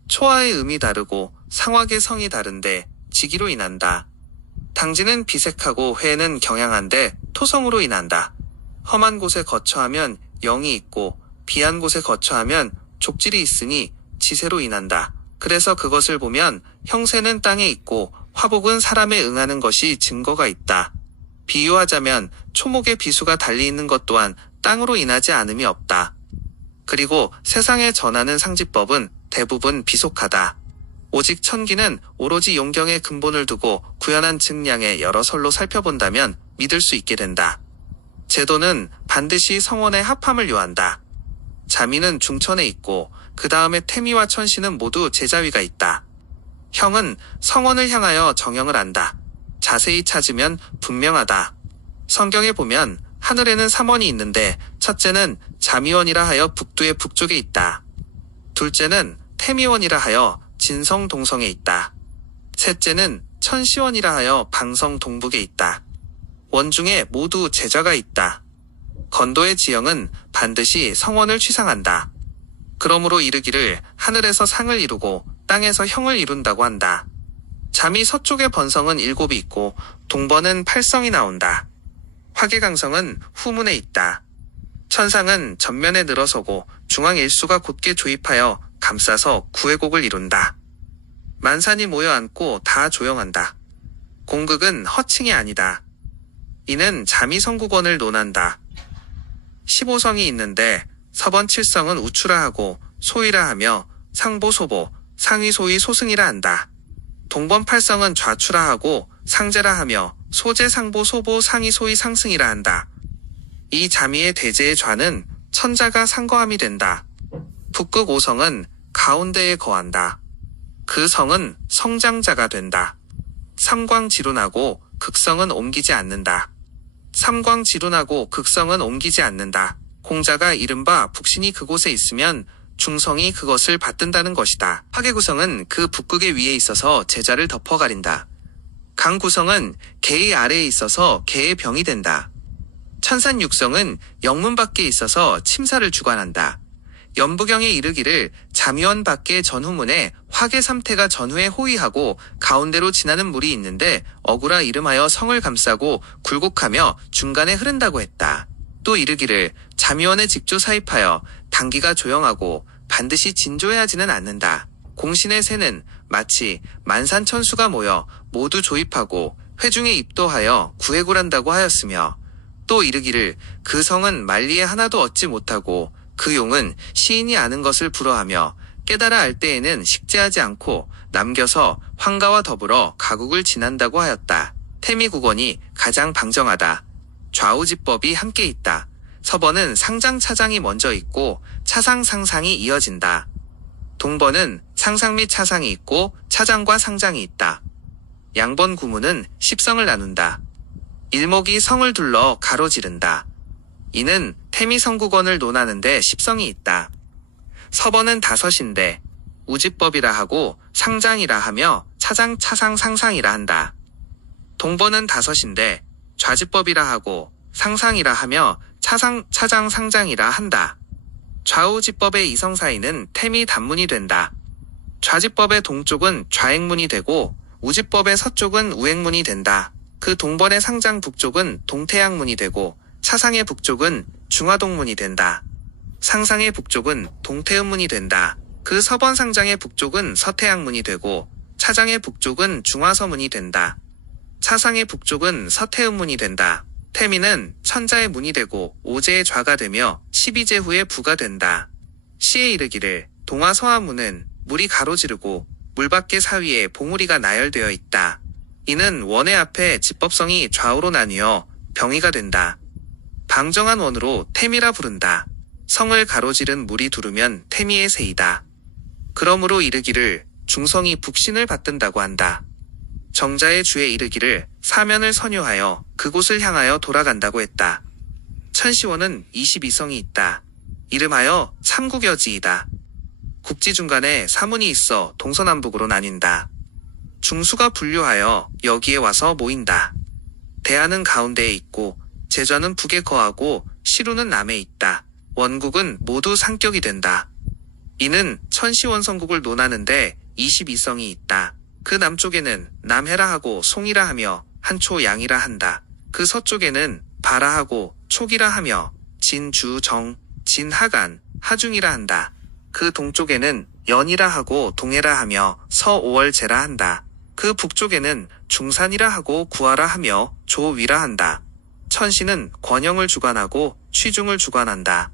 초하의 음이 다르고 상확의 성이 다른데 지기로 인한다. 당지는 비색하고 회는 경양한데 토성으로 인한다. 험한 곳에 거처하면 영이 있고 비한 곳에 거처하면 족질이 있으니 지세로 인한다. 그래서 그것을 보면 형세는 땅에 있고 화복은 사람에 응하는 것이 증거가 있다. 비유하자면 초목의 비수가 달리 있는 것 또한 땅으로 인하지 않음이 없다. 그리고 세상에 전하는 상지법은 대부분 비속하다. 오직 천기는 오로지 용경의 근본을 두고 구현한 증량의 여러 설로 살펴본다면 믿을 수 있게 된다. 제도는 반드시 성원의 합함을 요한다. 자미는 중천에 있고 그 다음에 태미와 천시는 모두 제자위가 있다. 형은 성원을 향하여 정형을 한다. 자세히 찾으면 분명하다. 성경에 보면 하늘에는 3원이 있는데 첫째는 자미원이라 하여 북두의 북쪽에 있다. 둘째는 태미원이라 하여 진성 동성에 있다. 셋째는 천시원이라 하여 방성 동북에 있다. 원중에 모두 제자가 있다. 건도의 지형은 반드시 성원을 취상한다. 그러므로 이르기를 하늘에서 상을 이루고 땅에서 형을 이룬다고 한다. 자미 서쪽의 번성은 7이 있고 동번은 8성이 나온다. 화계강성은 후문에 있다. 천상은 전면에 늘어서고 중앙 일수가 곧게 조입하여 감싸서 구회곡을 이룬다. 만산이 모여 앉고 다 조용한다. 공극은 허칭이 아니다. 이는 자미성국원을 논한다. 15성이 있는데 서번 7성은 우추라 하고 소위라 하며 상보 소보, 상위 소위 소승이라 한다. 동번 8성은 좌추라 하고 상제라 하며 소제 상보 소보 상위 소위 상승이라 한다. 이 자미의 대제의 좌는 천자가 상거함이 된다. 북극 5성은 가운데에 거한다. 그 성은 성장자가 된다. 삼광지룬하고 극성은 옮기지 않는다. 삼광지룬하고 극성은 옮기지 않는다. 공자가 이른바 북신이 그곳에 있으면 중성이 그것을 받든다는 것이다. 화계구성은 그 북극의 위에 있어서 제자를 덮어가린다. 강구성은 개의 아래에 있어서 개의 병이 된다. 천산육성은 영문 밖에 있어서 침사를 주관한다. 연부경에 이르기를 자미원 밖에 전후문에 화계삼태가 전후에 호위하고 가운데로 지나는 물이 있는데 어구라 이름하여 성을 감싸고 굴곡하며 중간에 흐른다고 했다. 또 이르기를 자미원에 직조 사입하여 단기가 조용하고 반드시 진조해하지는 않는다. 공신의 새는 마치 만산천수가 모여 모두 조입하고 회중에 입도하여 구해굴한다고 하였으며 또 이르기를 그 성은 만리에 하나도 얻지 못하고 그 용은 시인이 아는 것을 불허하며 깨달아 알 때에는 식재하지 않고 남겨서 황가와 더불어 가국을 지난다고 하였다. 태미국원이 가장 방정하다. 좌우지법이 함께 있다. 서번은 상장 차장이 먼저 있고 차상 상상이 이어진다. 동번은 상상 및 차상이 있고 차장과 상장이 있다. 양번 구문은 10성을 나눈다. 일목이 성을 둘러 가로지른다. 이는 태미성국원을 논하는데 10성이 있다. 서번은 5인데 우지법이라 하고 상장이라 하며 차장 차상 상상이라 한다. 동번은 5인데 좌지법이라 하고 상상이라 하며 차상 차장 상장이라 한다. 좌우지법의 이성 사이는 태미 단문이 된다. 좌지법의 동쪽은 좌행문이 되고 우지법의 서쪽은 우행문이 된다. 그 동번의 상장 북쪽은 동태양문이 되고 차상의 북쪽은 중화동문이 된다. 상상의 북쪽은 동태음문이 된다. 그 서번 상장의 북쪽은 서태양문이 되고 차장의 북쪽은 중화서문이 된다. 차상의 북쪽은 서태음문이 된다. 태미는 천자의 문이 되고 오제의 좌가 되며 12제후의 부가 된다. 시에 이르기를 동화서하문은 물이 가로지르고 물 밖의 사위에 봉우리가 나열되어 있다. 이는 원의 앞에 지법성이 좌우로 나뉘어 병이가 된다. 방정한 원으로 태미라 부른다. 성을 가로지른 물이 두르면 태미의 새이다. 그러므로 이르기를 중성이 북신을 받든다고 한다. 정자의 주에 이르기를 사면을 선유하여 그곳을 향하여 돌아간다고 했다. 천시원은 22성이 있다. 이름하여 삼국여지이다. 국지 중간에 사문이 있어 동서남북으로 나뉜다. 중수가 분류하여 여기에 와서 모인다. 대하는 가운데에 있고 제좌는 북에 거하고 시루는 남에 있다. 원국은 모두 상격이 된다. 이는 천시원성국을 논하는데 22성이 있다. 그 남쪽에는 남해라 하고 송이라 하며 한초 양이라 한다. 그 서쪽에는 바라 하고 촉이라 하며 진주정, 진하간, 하중이라 한다. 그 동쪽에는 연이라 하고 동해라 하며 서오월제라 한다. 그 북쪽에는 중산이라 하고 구하라 하며 조위라 한다. 천시는 권영을 주관하고 취중을 주관한다.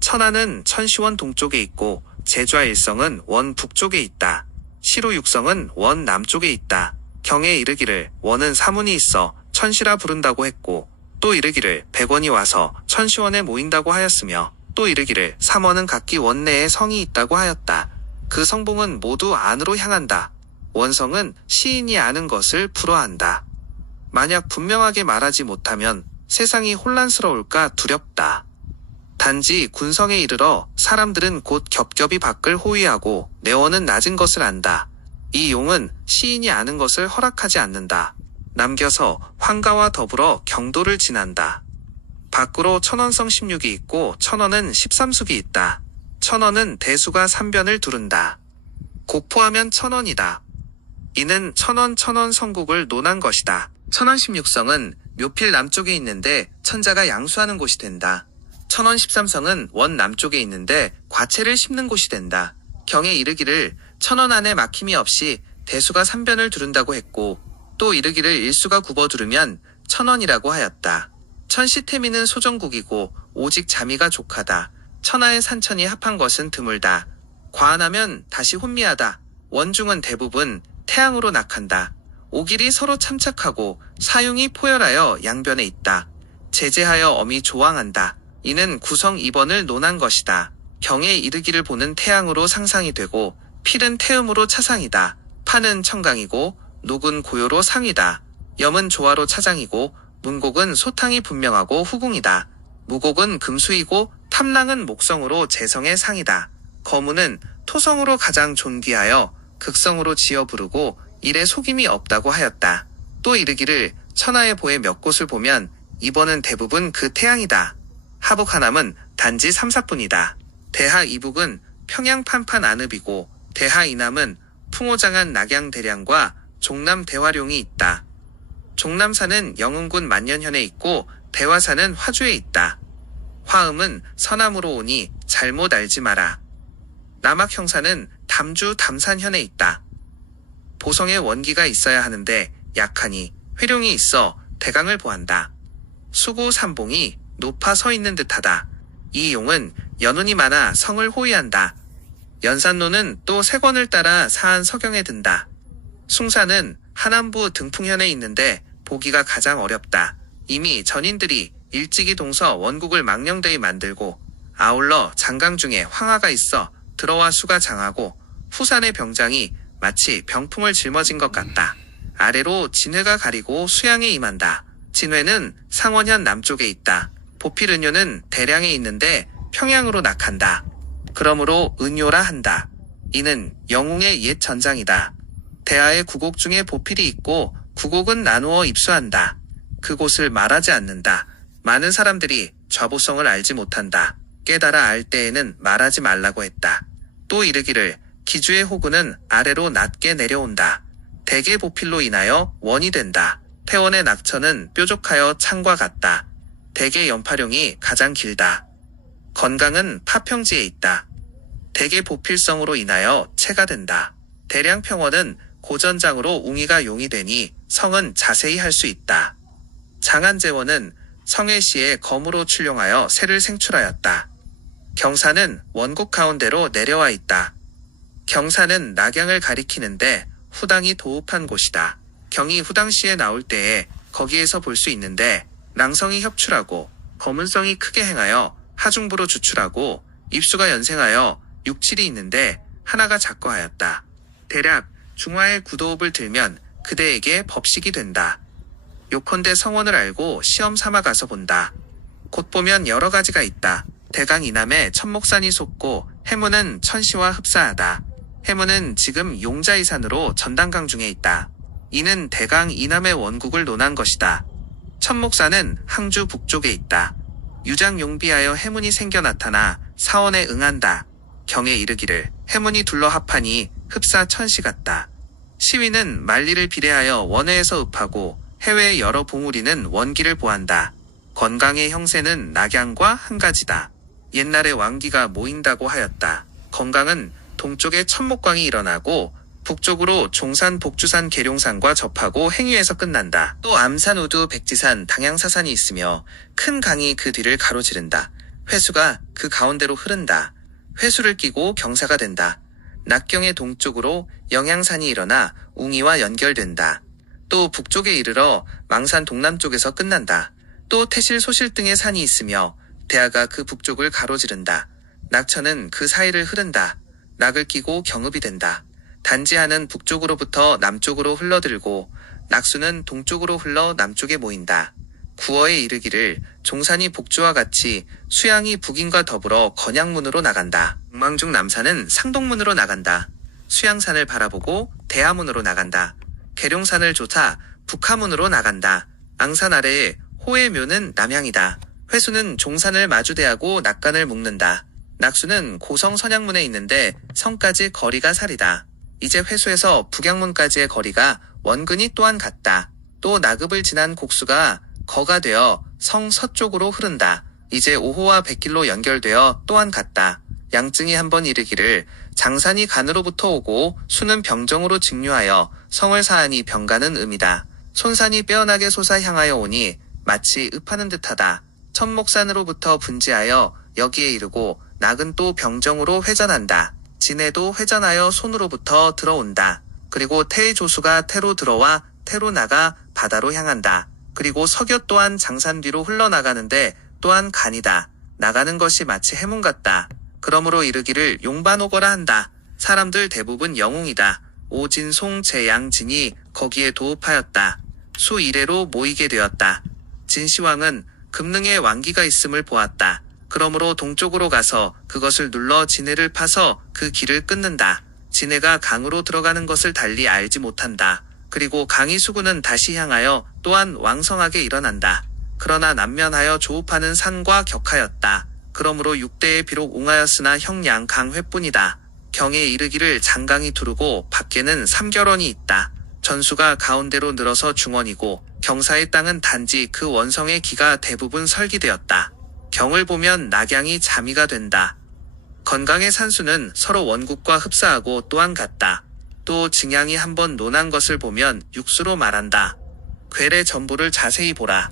천하는 천시원 동쪽에 있고 제좌일성은 원 북쪽에 있다. 시로육성은 원 남쪽에 있다. 경에 이르기를 원은 사문이 있어 천시라 부른다고 했고 또 이르기를 백원이 와서 천시원에 모인다고 하였으며 또 이르기를 삼원은 각기 원내에 성이 있다고 하였다. 그 성봉은 모두 안으로 향한다. 원성은 시인이 아는 것을 불허한다. 만약 분명하게 말하지 못하면 세상이 혼란스러울까 두렵다. 단지 군성에 이르러 사람들은 곧 겹겹이 밖을 호위하고 내원은 낮은 것을 안다. 이 용은 시인이 아는 것을 허락하지 않는다. 남겨서 황가와 더불어 경도를 지난다. 밖으로 천원성 16이 있고 천원은 13숙이 있다. 천원은 대수가 3변을 두른다. 곡포하면 천원이다. 이는 천원 성국을 논한 것이다. 천원 16성은 묘필 남쪽에 있는데 천자가 양수하는 곳이 된다. 천원 13성은 원 남쪽에 있는데 과채를 심는 곳이 된다. 경에 이르기를 천원 안에 막힘이 없이 대수가 3변을 두른다고 했고 또 이르기를 일수가 굽어 두르면 천원이라고 하였다. 천시태미는 소정국이고 오직 자미가 족하다. 천하의 산천이 합한 것은 드물다. 과한하면 다시 혼미하다. 원중은 대부분 태양으로 낙한다. 오길이 서로 참착하고 사용이 포열하여 양변에 있다. 제재하여 엄히 조왕한다. 이는 구성 2번을 논한 것이다. 경에 이르기를 보는 태양으로 상상이 되고 필은 태음으로 차상이다. 판은 청강이고 녹은 고요로 상이다. 염은 조화로 차장이고 문곡은 소탕이 분명하고 후궁이다. 무곡은 금수이고 탐랑은 목성으로 재성의 상이다. 거무는 토성으로 가장 존귀하여 극성으로 지어 부르고 일에 속임이 없다고 하였다. 또 이르기를 천하의 보의 몇 곳을 보면 이번은 대부분 그 태양이다. 하북 하남은 단지 3, 4뿐이다. 대하 이북은 평양 판판 안읍이고 대하 이남은 풍호장한 낙양 대량과 종남 대화룡이 있다. 종남산은 영흥군 만년현에 있고 대화산은 화주에 있다. 화음은 서남으로 오니 잘못 알지 마라. 남학형사는 담주 담산현에 있다. 보성에 원기가 있어야 하는데 약하니 회룡이 있어 대강을 보한다. 수고 삼봉이 높아 서 있는 듯하다. 이 용은 연운이 많아 성을 호위한다. 연산로는 또 세권을 따라 사한 서경에 든다. 숭산은 하남부 등풍현에 있는데 보기가 가장 어렵다. 이미 전인들이 일찍이 동서 원국을 망령되이 만들고 아울러 장강 중에 황하가 있어 들어와 수가 장하고 후산의 병장이 마치 병풍을 짊어진 것 같다. 아래로 진회가 가리고 수양에 임한다. 진회는 상원현 남쪽에 있다. 보필은효는 대량에 있는데 평양으로 낙한다. 그러므로 은효라 한다. 이는 영웅의 옛 전장이다. 대하의 구곡 중에 보필이 있고 구곡은 나누어 입수한다. 그곳을 말하지 않는다. 많은 사람들이 좌보성을 알지 못한다. 깨달아 알 때에는 말하지 말라고 했다. 또 이르기를 기주의 호구는 아래로 낮게 내려온다. 대개 보필로 인하여 원이 된다. 태원의 낙천은 뾰족하여 창과 같다. 대개 연파룡이 가장 길다. 건강은 파평지에 있다. 대개 보필성으로 인하여 체가 된다. 대량평원은 고전장으로 웅이가 용이 되니 성은 자세히 할 수 있다. 장안재원은 성해시에 검으로 출룡하여 새를 생출하였다. 경사는 원곡 가운데로 내려와 있다. 경사는 낙양을 가리키는데 후당이 도읍한 곳이다. 경이 후당시에 나올 때에 거기에서 볼 수 있는데 랑성이 협출하고 검은성이 크게 행하여 하중부로 주출하고 입수가 연생하여 육칠이 있는데 하나가 작고 하였다. 대략 중화의 구도읍을 들면 그대에게 법식이 된다. 요컨대 성원을 알고 시험 삼아 가서 본다. 곧 보면 여러 가지가 있다. 대강 이남에 천목산이 솟고 해무는 천시와 흡사하다. 해무는 지금 용자이산으로 전당강 중에 있다. 이는 대강 이남의 원국을 논한 것이다. 천목산은 항주 북쪽에 있다. 유장용비하여 해문이 생겨 나타나 사원에 응한다. 경에 이르기를 해문이 둘러 합하니 흡사 천시 같다. 시위는 만리를 비례하여 원해에서 읍하고 해외의 여러 봉우리는 원기를 보한다. 건강의 형세는 낙양과 한 가지다. 옛날에 왕기가 모인다고 하였다. 건강은 동쪽에 천목광이 일어나고 북쪽으로 종산 복주산 계룡산과 접하고 행위에서 끝난다. 또 암산 우두 백지산 당양사산이 있으며 큰 강이 그 뒤를 가로지른다. 회수가 그 가운데로 흐른다. 회수를 끼고 경사가 된다. 낙경의 동쪽으로 영양산이 일어나 웅이와 연결된다. 또 북쪽에 이르러 망산 동남쪽에서 끝난다. 또 태실 소실 등의 산이 있으며 대하가 그 북쪽을 가로지른다. 낙천은 그 사이를 흐른다. 낙을 끼고 경읍이 된다. 단지하는 북쪽으로부터 남쪽으로 흘러들고 낙수는 동쪽으로 흘러 남쪽에 모인다. 구어에 이르기를 종산이 복주와 같이 수양이 북인과 더불어 건양문으로 나간다. 옥망중 남산은 상동문으로 나간다. 수양산을 바라보고 대하문으로 나간다. 계룡산을 쫓아 북하문으로 나간다. 앙산 아래에 호의 묘는 남향이다. 회수는 종산을 마주대하고 낙간을 묶는다. 낙수는 고성 선양문에 있는데 성까지 거리가 살이다. 이제 회수에서 북양문까지의 거리가 원근이 또한 같다. 또 나급을 지난 곡수가 거가 되어 성 서쪽으로 흐른다. 이제 오호와 백길로 연결되어 또한 같다. 양증이 한번 이르기를 장산이 간으로부터 오고 수는 병정으로 직류하여 성을 사하니 병가는 음이다. 손산이 빼어나게 솟아 향하여 오니 마치 읍하는 듯하다. 천목산으로부터 분지하여 여기에 이르고 낙은 또 병정으로 회전한다. 진해도 회전하여 손으로부터 들어온다. 그리고 태의 조수가 태로 들어와 태로 나가 바다로 향한다. 그리고 서교 또한 장산 뒤로 흘러나가는데 또한 간이다. 나가는 것이 마치 해문 같다. 그러므로 이르기를 용반오거라 한다. 사람들 대부분 영웅이다. 오진송 제양진이 거기에 도읍하였다. 수 이래로 모이게 되었다. 진시황은 금능에 왕기가 있음을 보았다. 그러므로 동쪽으로 가서 그것을 눌러 진해를 파서 그 길을 끊는다. 진해가 강으로 들어가는 것을 달리 알지 못한다. 그리고 강이 수구는 다시 향하여 또한 왕성하게 일어난다. 그러나 남면하여 조읍하는 산과 격하였다. 그러므로 6대에 비록 옹하였으나 형량 강회뿐이다. 경에 이르기를 장강이 두르고 밖에는 삼결원이 있다. 전수가 가운데로 늘어서 중원이고 경사의 땅은 단지 그 원성의 기가 대부분 설기되었다. 경을 보면 낙양이 자미가 된다. 건강의 산수는 서로 원국과 흡사하고 또한 같다. 또 증양이 한번 논한 것을 보면 육수로 말한다. 괴뢰 전부를 자세히 보라.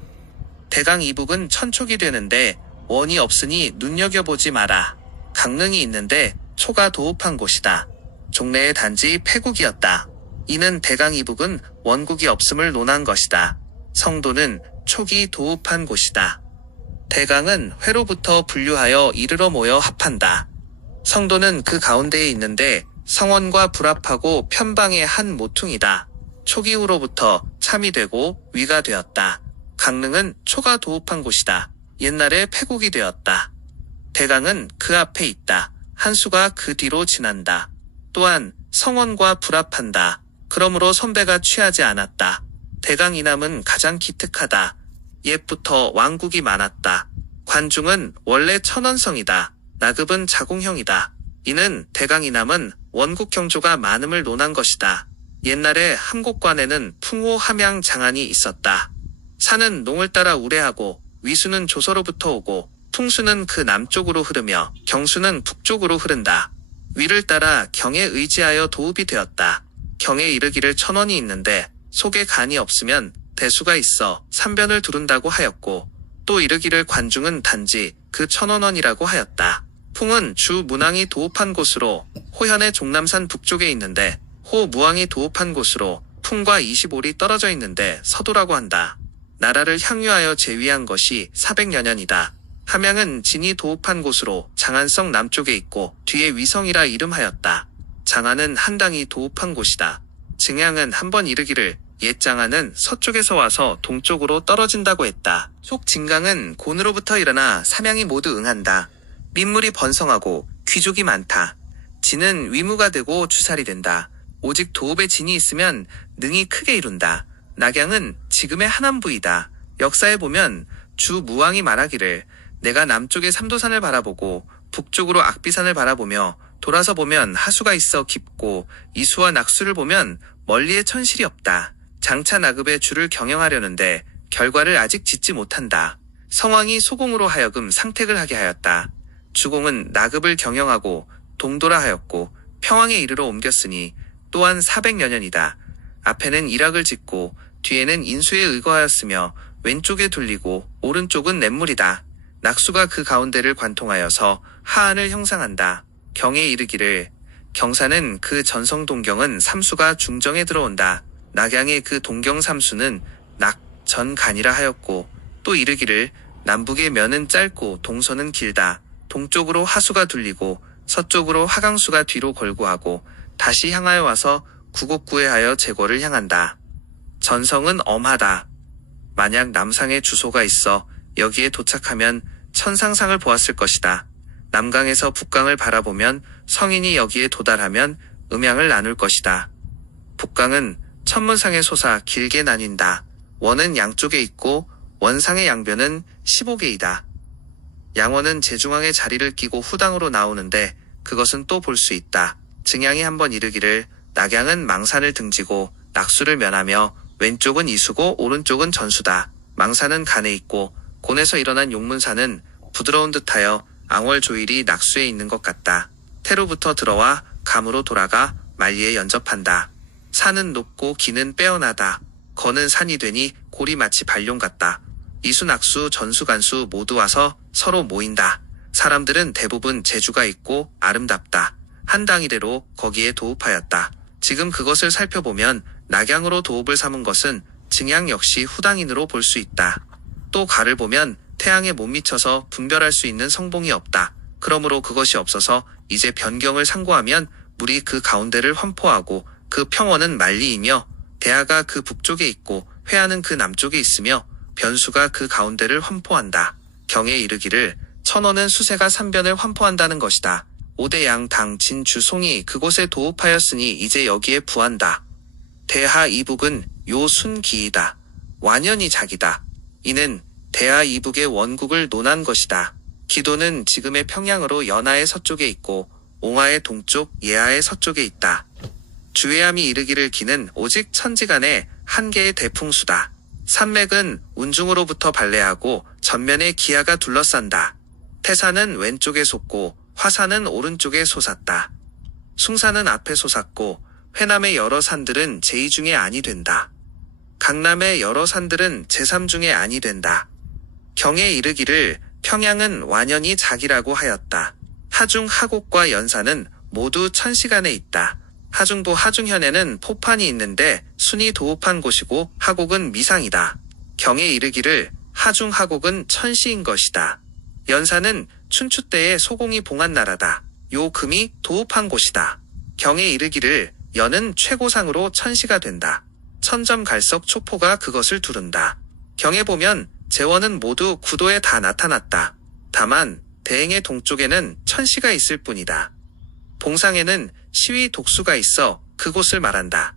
대강 이북은 천촉이 되는데 원이 없으니 눈여겨보지 마라. 강릉이 있는데 초가 도읍한 곳이다. 종래의 단지 폐국이었다. 이는 대강 이북은 원국이 없음을 논한 것이다. 성도는 촉이 도읍한 곳이다. 대강은 회로부터 분류하여 이르러 모여 합한다. 성도는 그 가운데에 있는데 성원과 불합하고 편방의 한 모퉁이다. 초기후로부터 참이 되고 위가 되었다. 강릉은 초가 도읍한 곳이다. 옛날에 폐국이 되었다. 대강은 그 앞에 있다. 한수가 그 뒤로 지난다. 또한 성원과 불합한다. 그러므로 선배가 취하지 않았다. 대강 이남은 가장 기특하다. 옛부터 왕국이 많았다. 관중은 원래 천원성이다. 나급은 자공형이다. 이는 대강 이남은 원국 경조가 많음을 논한 것이다. 옛날에 함곡관에는 풍호 함양 장안이 있었다. 산은 농을 따라 우레하고 위수는 조서로부터 오고 풍수는 그 남쪽으로 흐르며 경수는 북쪽으로 흐른다. 위를 따라 경에 의지하여 도읍이 되었다. 경에 이르기를 천원이 있는데 속에 간이 없으면 대수가 있어 삼변을 두른다고 하였고 또 이르기를 관중은 단지 그 천원원이라고 하였다. 풍은 주 문왕이 도읍한 곳으로 호현의 종남산 북쪽에 있는데 호 무왕이 도읍한 곳으로 풍과 25리 떨어져 있는데 서도라고 한다. 나라를 향유하여 제위한 것이 400여 년이다. 함양은 진이 도읍한 곳으로 장안성 남쪽에 있고 뒤에 위성이라 이름하였다. 장안은 한당이 도읍한 곳이다. 증양은 한번 이르기를 옛 장안은 서쪽에서 와서 동쪽으로 떨어진다고 했다. 촉진강은 곤으로부터 일어나 삼양이 모두 응한다. 민물이 번성하고 귀족이 많다. 진은 위무가 되고 주살이 된다. 오직 도읍에 진이 있으면 능이 크게 이룬다. 낙양은 지금의 하남부이다. 역사에 보면 주 무왕이 말하기를 내가 남쪽의 삼도산을 바라보고 북쪽으로 악비산을 바라보며 돌아서 보면 하수가 있어 깊고 이수와 낙수를 보면 멀리에 천실이 없다. 장차 나급의 주를 경영하려는데 결과를 아직 짓지 못한다. 성왕이 소공으로 하여금 상택을 하게 하였다. 주공은 나급을 경영하고 동도라 하였고 평왕에 이르러 옮겼으니 또한 400여 년이다. 앞에는 일학을 짓고 뒤에는 인수에 의거하였으며 왼쪽에 둘리고 오른쪽은 냇물이다. 낙수가 그 가운데를 관통하여서 하안을 형상한다. 경에 이르기를 경사는 그 전성 동경은 삼수가 중정에 들어온다. 낙양의 그 동경 삼수는 낙, 전, 간이라 하였고 또 이르기를 남북의 면은 짧고 동서는 길다. 동쪽으로 하수가 둘리고 서쪽으로 하강수가 뒤로 걸고하고 다시 향하여 와서 구곡구에 하여 제고를 향한다. 전성은 엄하다. 만약 남상에 주소가 있어 여기에 도착하면 천상상을 보았을 것이다. 남강에서 북강을 바라보면 성인이 여기에 도달하면 음양을 나눌 것이다. 북강은 천문상에 솟아 길게 나뉜다. 원은 양쪽에 있고 원상의 양변은 15개이다. 양원은 제중앙에 자리를 끼고 후당으로 나오는데 그것은 또 볼 수 있다. 증양이 한번 이르기를 낙양은 망산을 등지고 낙수를 면하며 왼쪽은 이수고 오른쪽은 전수다. 망산은 간에 있고 곤에서 일어난 용문산은 부드러운 듯하여 앙월조일이 낙수에 있는 것 같다. 태로부터 들어와 감으로 돌아가 만리에 연접한다. 산은 높고 기는 빼어나다. 거는 산이 되니 골이 마치 발룡 같다. 이수 낙수 전수 간수 모두 와서 서로 모인다. 사람들은 대부분 재주가 있고 아름답다. 한 당이래로 거기에 도읍하였다. 지금 그것을 살펴보면 낙양으로 도읍을 삼은 것은 증양 역시 후당인으로 볼 수 있다. 또 가를 보면 태양에 못 미쳐서 분별할 수 있는 성봉이 없다. 그러므로 그것이 없어서 이제 변경을 상고하면 물이 그 가운데를 환포하고 그 평원은 만리이며 대하가 그 북쪽에 있고 회하는 그 남쪽에 있으며 변수가 그 가운데를 환포한다. 경에 이르기를 천원은 수세가 삼변을 환포한다는 것이다. 오대양 당 진주 송이 그곳에 도읍하였으니 이제 여기에 부한다. 대하 이북은 요 순기이다. 완연히 자기다. 이는 대하 이북의 원국을 논한 것이다. 기도는 지금의 평양으로 연하의 서쪽에 있고 옹하의 동쪽 예하의 서쪽에 있다. 주회암이 이르기를 기는 오직 천지간의 한 개의 대풍수다. 산맥은 운중으로부터 발래하고 전면에 기하가 둘러싼다. 태산은 왼쪽에 솟고 화산은 오른쪽에 솟았다. 숭산은 앞에 솟았고 회남의 여러 산들은 제2 중에 안이 된다. 강남의 여러 산들은 제3 중에 안이 된다. 경에 이르기를 평양은 완연히 자기라고 하였다. 하중 하곡과 연산은 모두 천시간에 있다. 하중부 하중현에는 포판이 있는데 순이 도읍한 곳이고 하곡은 미상이다. 경에 이르기를 하중 하곡은 천시인 것이다. 연산은 춘추 때의 소공이 봉한 나라다. 요 금이 도읍한 곳이다. 경에 이르기를 연은 최고상으로 천시가 된다. 천점 갈석 초포가 그것을 두른다. 경에 보면 제원은 모두 구도에 다 나타났다. 다만 대행의 동쪽에는 천시가 있을 뿐이다. 봉상에는 시위 독수가 있어 그곳을 말한다.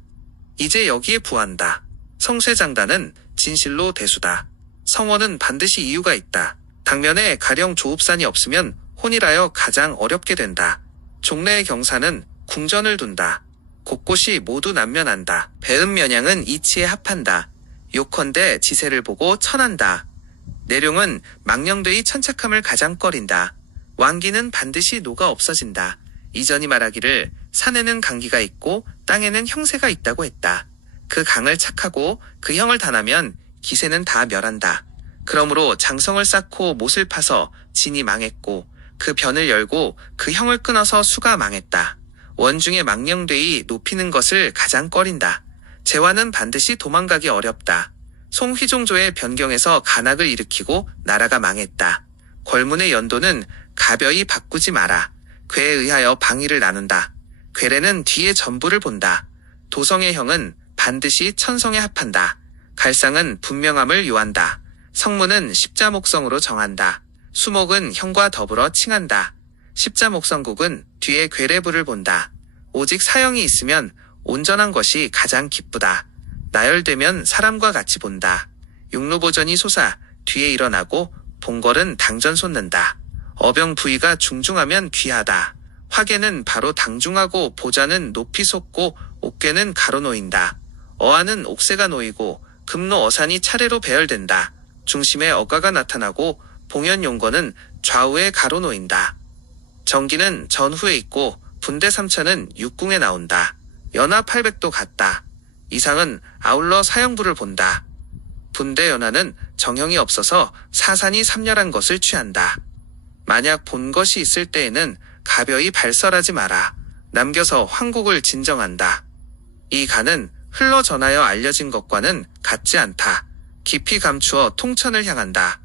이제 여기에 부한다. 성쇠장단은 진실로 대수다. 성원은 반드시 이유가 있다. 당면에 가령 조읍산이 없으면 혼이라여 가장 어렵게 된다. 종래의 경사는 궁전을 둔다. 곳곳이 모두 난면한다. 배은면양은 이치에 합한다. 요컨대 지세를 보고 천한다. 내룡은 망령되이 천착함을 가장 꺼린다. 왕기는 반드시 노가 없어진다. 이전이 말하기를 산에는 강기가 있고 땅에는 형세가 있다고 했다. 그 강을 착하고 그 형을 단하면 기세는 다 멸한다. 그러므로 장성을 쌓고 못을 파서 진이 망했고 그 변을 열고 그 형을 끊어서 수가 망했다. 원중에 망령되이 높이는 것을 가장 꺼린다. 제와는 반드시 도망가기 어렵다. 송휘종조의 변경에서 간악을 일으키고 나라가 망했다. 궐문의 연도는 가벼이 바꾸지 마라. 괴에 의하여 방위를 나눈다. 괴례는 뒤에 전부를 본다. 도성의 형은 반드시 천성에 합한다. 갈상은 분명함을 요한다. 성문은 십자목성으로 정한다. 수목은 형과 더불어 칭한다. 십자목성국은 뒤에 괴례부를 본다. 오직 사형이 있으면 온전한 것이 가장 기쁘다. 나열되면 사람과 같이 본다. 육로보전이 솟아 뒤에 일어나고 봉걸은 당전 솟는다. 어병 부위가 중중하면 귀하다. 화계는 바로 당중하고 보자는 높이 솟고 옥괴는 가로 놓인다. 어안은 옥새가 놓이고 금로 어산이 차례로 배열된다. 중심에 어가가 나타나고 봉연용거는 좌우에 가로 놓인다. 정기는 전후에 있고 분대 3천은 육궁에 나온다. 연하 800도 같다. 이상은 아울러 사형부를 본다. 분대 연하는 정형이 없어서 사산이 삼렬한 것을 취한다. 만약 본 것이 있을 때에는 가벼이 발설하지 마라. 남겨서 황국을 진정한다. 이 간은 흘러 전하여 알려진 것과는 같지 않다. 깊이 감추어 통천을 향한다.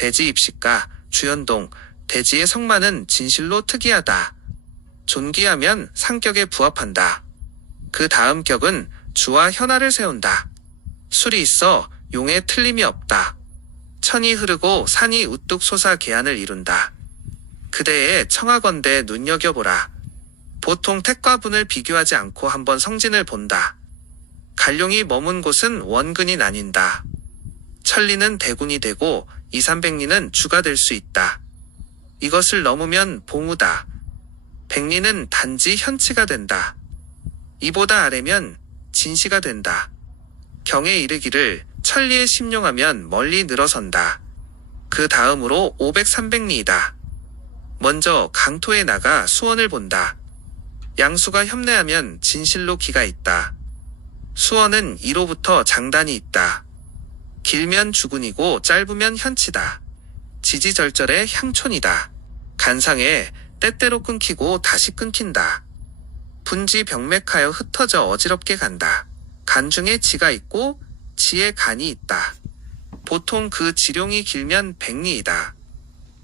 대지 입시가 주연동, 대지의 성마는 진실로 특이하다. 존귀하면 상격에 부합한다. 그 다음 격은 주와 현아를 세운다. 술이 있어 용에 틀림이 없다. 천이 흐르고 산이 우뚝 솟아 계안을 이룬다. 그대의 청하건대 눈여겨보라. 보통 택과 분을 비교하지 않고 한번 성진을 본다. 갈룡이 머문 곳은 원근이 나뉜다. 천리는 대군이 되고 이삼백리는 주가 될 수 있다. 이것을 넘으면 봉우다. 백리는 단지 현치가 된다. 이보다 아래면 진시가 된다. 경에 이르기를 천리에 심용하면 멀리 늘어선다. 그 다음으로 500, 300리이다. 먼저 강토에 나가 수원을 본다. 양수가 협례하면 진실로 기가 있다. 수원은 이로부터 장단이 있다. 길면 주군이고 짧으면 현치다. 지지절절의 향촌이다. 간상에 때때로 끊기고 다시 끊긴다. 분지 병맥하여 흩어져 어지럽게 간다. 간 중에 지가 있고 지에 간이 있다. 보통 그 지룡이 길면 백리이다.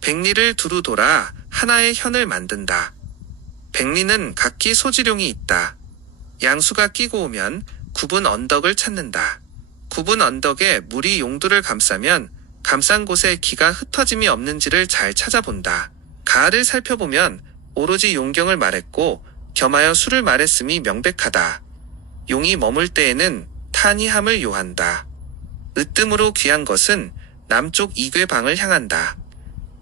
백리를 두루 돌아 하나의 현을 만든다. 백리는 각기 소지룡이 있다. 양수가 끼고 오면 굽은 언덕을 찾는다. 굽은 언덕에 물이 용두를 감싸면 감싼 곳에 기가 흩어짐이 없는지를 잘 찾아본다. 가을을 살펴보면 오로지 용경을 말했고 겸하여 수를 말했음이 명백하다. 용이 머물 때에는 탄이함을 요한다. 으뜸으로 귀한 것은 남쪽 이괴방을 향한다.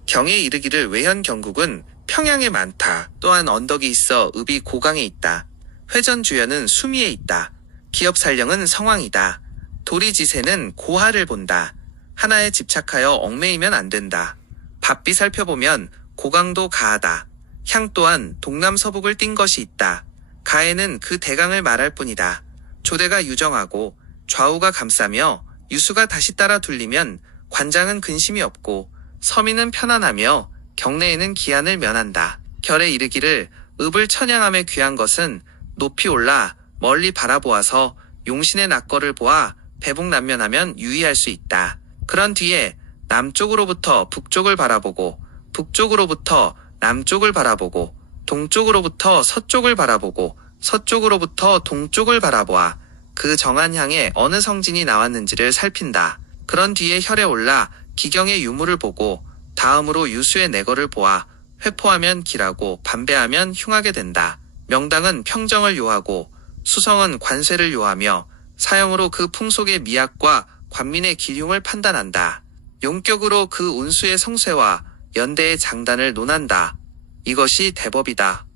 경에 이르기를 외현 경국은 평양에 많다. 또한 언덕이 있어 읍이 고강에 있다. 회전주연은 수미에 있다. 기업살령은 성황이다. 도리지세는 고하를 본다. 하나에 집착하여 얽매이면 안 된다. 바삐 살펴보면 고강도 가하다. 향 또한 동남서북을 띈 것이 있다. 가에는 그 대강을 말할 뿐이다. 조대가 유정하고 좌우가 감싸며 유수가 다시 따라 둘리면 관장은 근심이 없고 서민은 편안하며 경내에는 기한을 면한다. 결에 이르기를 읍을 천양함에 귀한 것은 높이 올라 멀리 바라보아서 용신의 낙거를 보아 배북난면하면 유의할 수 있다. 그런 뒤에 남쪽으로부터 북쪽을 바라보고 북쪽으로부터 남쪽을 바라보고 동쪽으로부터 서쪽을 바라보고 서쪽으로부터 동쪽을 바라보아 그 정한 향에 어느 성진이 나왔는지를 살핀다. 그런 뒤에 혈에 올라 기경의 유무를 보고 다음으로 유수의 내거를 보아 회포하면 기라고 반배하면 흉하게 된다. 명당은 평정을 요하고 수성은 관세를 요하며 사형으로 그 풍속의 미학과 관민의 기흉을 판단한다. 용격으로 그 운수의 성쇠와 연대의 장단을 논한다. 이것이 대법이다.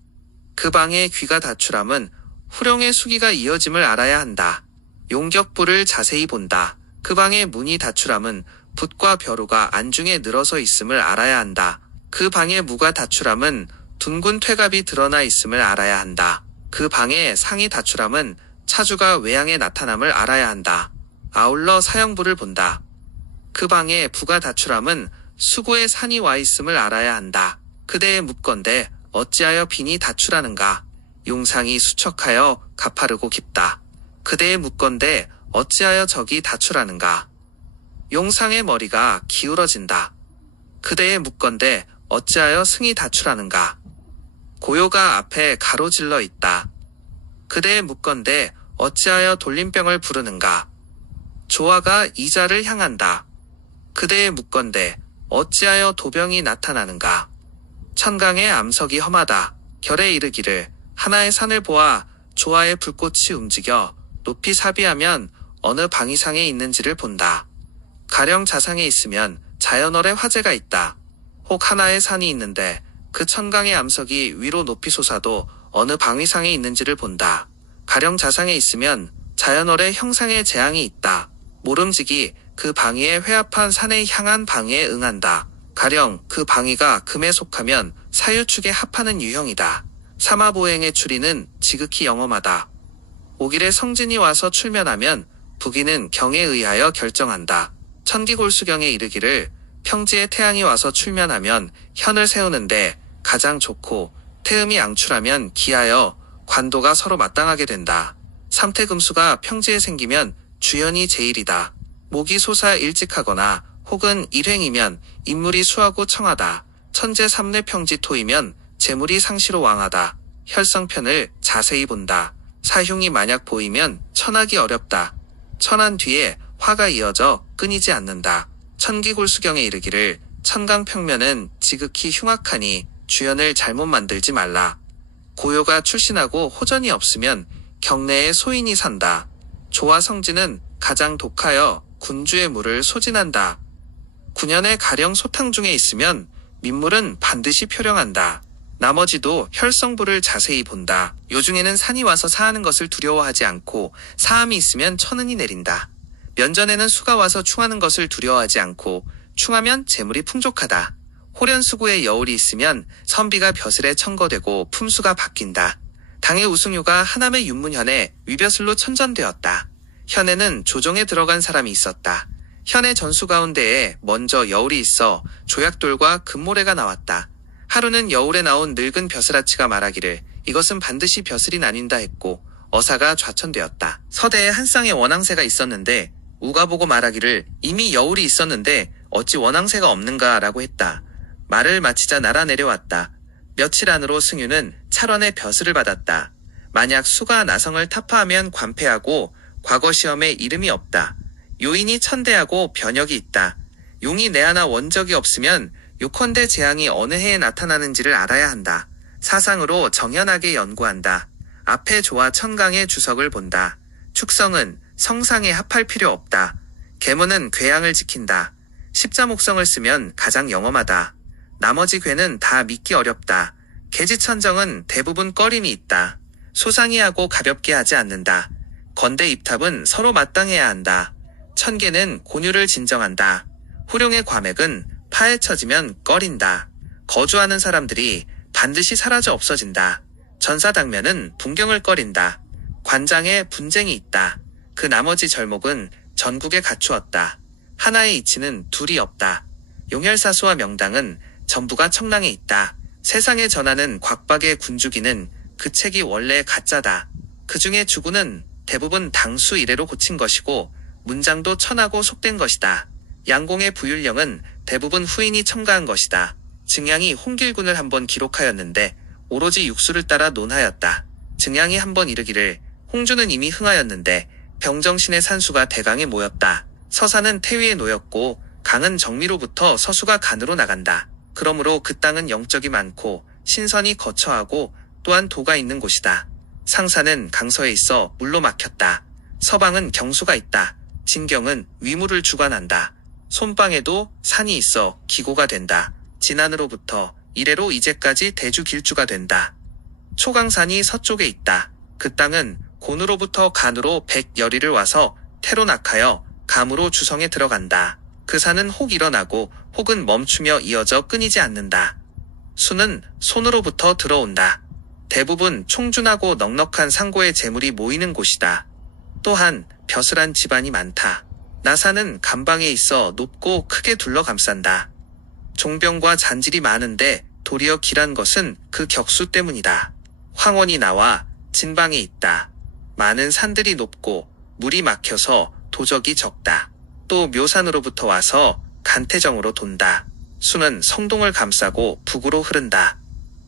그 방의 귀가 다출함은 후령의 수기가 이어짐을 알아야 한다. 용격부를 자세히 본다. 그 방의 문이 다출함은 붓과 벼루가 안중에 늘어서 있음을 알아야 한다. 그 방의 무가 다출함은 둔군 퇴갑이 드러나 있음을 알아야 한다. 그 방의 상이 다출함은 차주가 외양에 나타남을 알아야 한다. 아울러 사형부를 본다. 그 방의 부가 다출함은 수고의 산이 와 있음을 알아야 한다. 그대의 묻건대 어찌하여 빈이 다출하는가? 용상이 수척하여 가파르고 깊다. 그대의 묻건대 어찌하여 적이 다출하는가? 용상의 머리가 기울어진다. 그대의 묻건대 어찌하여 승이 다출하는가? 고요가 앞에 가로질러 있다. 그대의 묻건대 어찌하여 돌림병을 부르는가? 조화가 이자를 향한다. 그대의 묻건대 어찌하여 도병이 나타나는가? 천강의 암석이 험하다. 결에 이르기를 하나의 산을 보아 조화의 불꽃이 움직여 높이 사비하면 어느 방위상에 있는지를 본다. 가령 자상에 있으면 자연월의 화재가 있다. 혹 하나의 산이 있는데 그 천강의 암석이 위로 높이 솟아도 어느 방위상에 있는지를 본다. 가령 자상에 있으면 자연월의 형상의 재앙이 있다. 모름지기 그 방위에 회합한 산에 향한 방위에 응한다. 가령 그 방위가 금에 속하면 사유축에 합하는 유형이다. 사마보행의 추리는 지극히 영험하다. 오길에 성진이 와서 출면하면 부기는 경에 의하여 결정한다. 천기골수경에 이르기를 평지에 태양이 와서 출면하면 현을 세우는데 가장 좋고 태음이 앙출하면 기하여 관도가 서로 마땅하게 된다. 삼태금수가 평지에 생기면 주연이 제일이다. 목이 솟아 일찍하거나 혹은 일횡이면 인물이 수하고 청하다. 천재 삼례 평지토이면 재물이 상시로 왕하다. 혈성편을 자세히 본다. 사흉이 만약 보이면 천하기 어렵다. 천한 뒤에 화가 이어져 끊이지 않는다. 천기골수경에 이르기를 천강평면은 지극히 흉악하니 주연을 잘못 만들지 말라. 고요가 출신하고 호전이 없으면 경내에 소인이 산다. 조화성지는 가장 독하여 군주의 물을 소진한다. 9년의 가령 소탕 중에 있으면 민물은 반드시 표령한다. 나머지도 혈성부를 자세히 본다. 요중에는 산이 와서 사하는 것을 두려워하지 않고 사함이 있으면 천은이 내린다. 면전에는 수가 와서 충하는 것을 두려워하지 않고 충하면 재물이 풍족하다. 호련수구에 여울이 있으면 선비가 벼슬에 청거되고 품수가 바뀐다. 당의 우승유가 하남의 윤문현에 위벼슬로 천전되었다. 현에는 조정에 들어간 사람이 있었다. 현의 전수 가운데에 먼저 여울이 있어 조약돌과 금모래가 나왔다. 하루는 여울에 나온 늙은 벼슬아치가 말하기를 이것은 반드시 벼슬이 나뉜다 했고 어사가 좌천되었다. 서대에 한 쌍의 원앙새가 있었는데 우가 보고 말하기를 이미 여울이 있었는데 어찌 원앙새가 없는가 라고 했다. 말을 마치자 날아 내려왔다. 며칠 안으로 승유는 찰원의 벼슬을 받았다. 만약 수가 나성을 타파하면 관패하고 과거 시험에 이름이 없다. 요인이 천대하고 변역이 있다. 용이 내 하나 원적이 없으면 요컨대 재앙이 어느 해에 나타나는지를 알아야 한다. 사상으로 정연하게 연구한다. 앞에 조와 천강의 주석을 본다. 축성은 성상에 합할 필요 없다. 계문은 궤양을 지킨다. 십자목성을 쓰면 가장 영험하다. 나머지 궤는 다 믿기 어렵다. 계지천정은 대부분 꺼림이 있다. 소상히하고 가볍게 하지 않는다. 건대 입탑은 서로 마땅해야 한다. 천계는 곤유를 진정한다. 후룡의 과맥은 파에 처지면 꺼린다. 거주하는 사람들이 반드시 사라져 없어진다. 전사당면은 분경을 꺼린다. 관장에 분쟁이 있다. 그 나머지 절목은 전국에 갖추었다. 하나의 이치는 둘이 없다. 용혈사수와 명당은 전부가 청랑에 있다. 세상에 전하는 곽박의 군주기는 그 책이 원래 가짜다. 그 중에 주구는 대부분 당수 이래로 고친 것이고 문장도 천하고 속된 것이다. 양공의 부율령은 대부분 후인이 첨가한 것이다. 증양이 홍길군을 한번 기록하였는데 오로지 육수를 따라 논하였다. 증양이 한번 이르기를 홍주는 이미 흥하였는데 병정신의 산수가 대강에 모였다. 서산은 태위에 놓였고 강은 정미로부터 서수가 간으로 나간다. 그러므로 그 땅은 영적이 많고 신선이 거처하고 또한 도가 있는 곳이다. 상산은 강서에 있어 물로 막혔다. 서방은 경수가 있다. 진경은 위물을 주관한다. 손방에도 산이 있어 기고가 된다. 진안으로부터 이래로 이제까지 대주 길주가 된다. 초강산이 서쪽에 있다. 그 땅은 곤으로부터 간으로 100여리를 와서 태로 낙하여 감으로 주성에 들어간다. 그 산은 혹 일어나고 혹은 멈추며 이어져 끊이지 않는다. 수는 손으로부터 들어온다. 대부분 총준하고 넉넉한 상고의 재물이 모이는 곳이다. 또한 벼슬한 집안이 많다. 나사는 감방에 있어 높고 크게 둘러감싼다. 종병과 잔질이 많은데 도리어 길한 것은 그 격수 때문이다. 황원이 나와 진방에 있다. 많은 산들이 높고 물이 막혀서 도적이 적다. 또 묘산으로부터 와서 간태정으로 돈다. 수는 성동을 감싸고 북으로 흐른다.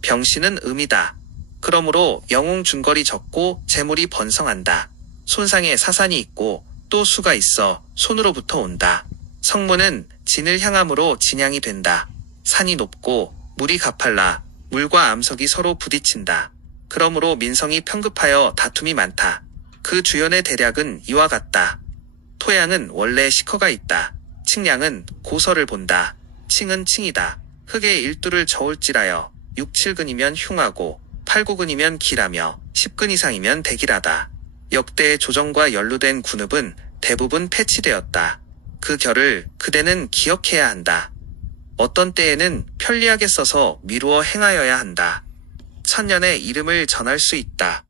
병신은 음이다. 그러므로 영웅 중거리 적고 재물이 번성한다. 손상에 사산이 있고 또 수가 있어 손으로부터 온다. 성문은 진을 향함으로 진양이 된다. 산이 높고 물이 가팔라 물과 암석이 서로 부딪힌다. 그러므로 민성이 편급하여 다툼이 많다. 그 주연의 대략은 이와 같다. 토양은 원래 시커가 있다. 칭량은 고서를 본다. 칭은 칭이다. 흙의 일두를 저울질하여 6, 7근이면 흉하고 8, 9근이면 길하며 10근 이상이면 대길하다. 역대의 조정과 연루된 군읍은 대부분 패치되었다. 그 결을 그대는 기억해야 한다. 어떤 때에는 편리하게 써서 미루어 행하여야 한다. 천년의 이름을 전할 수 있다.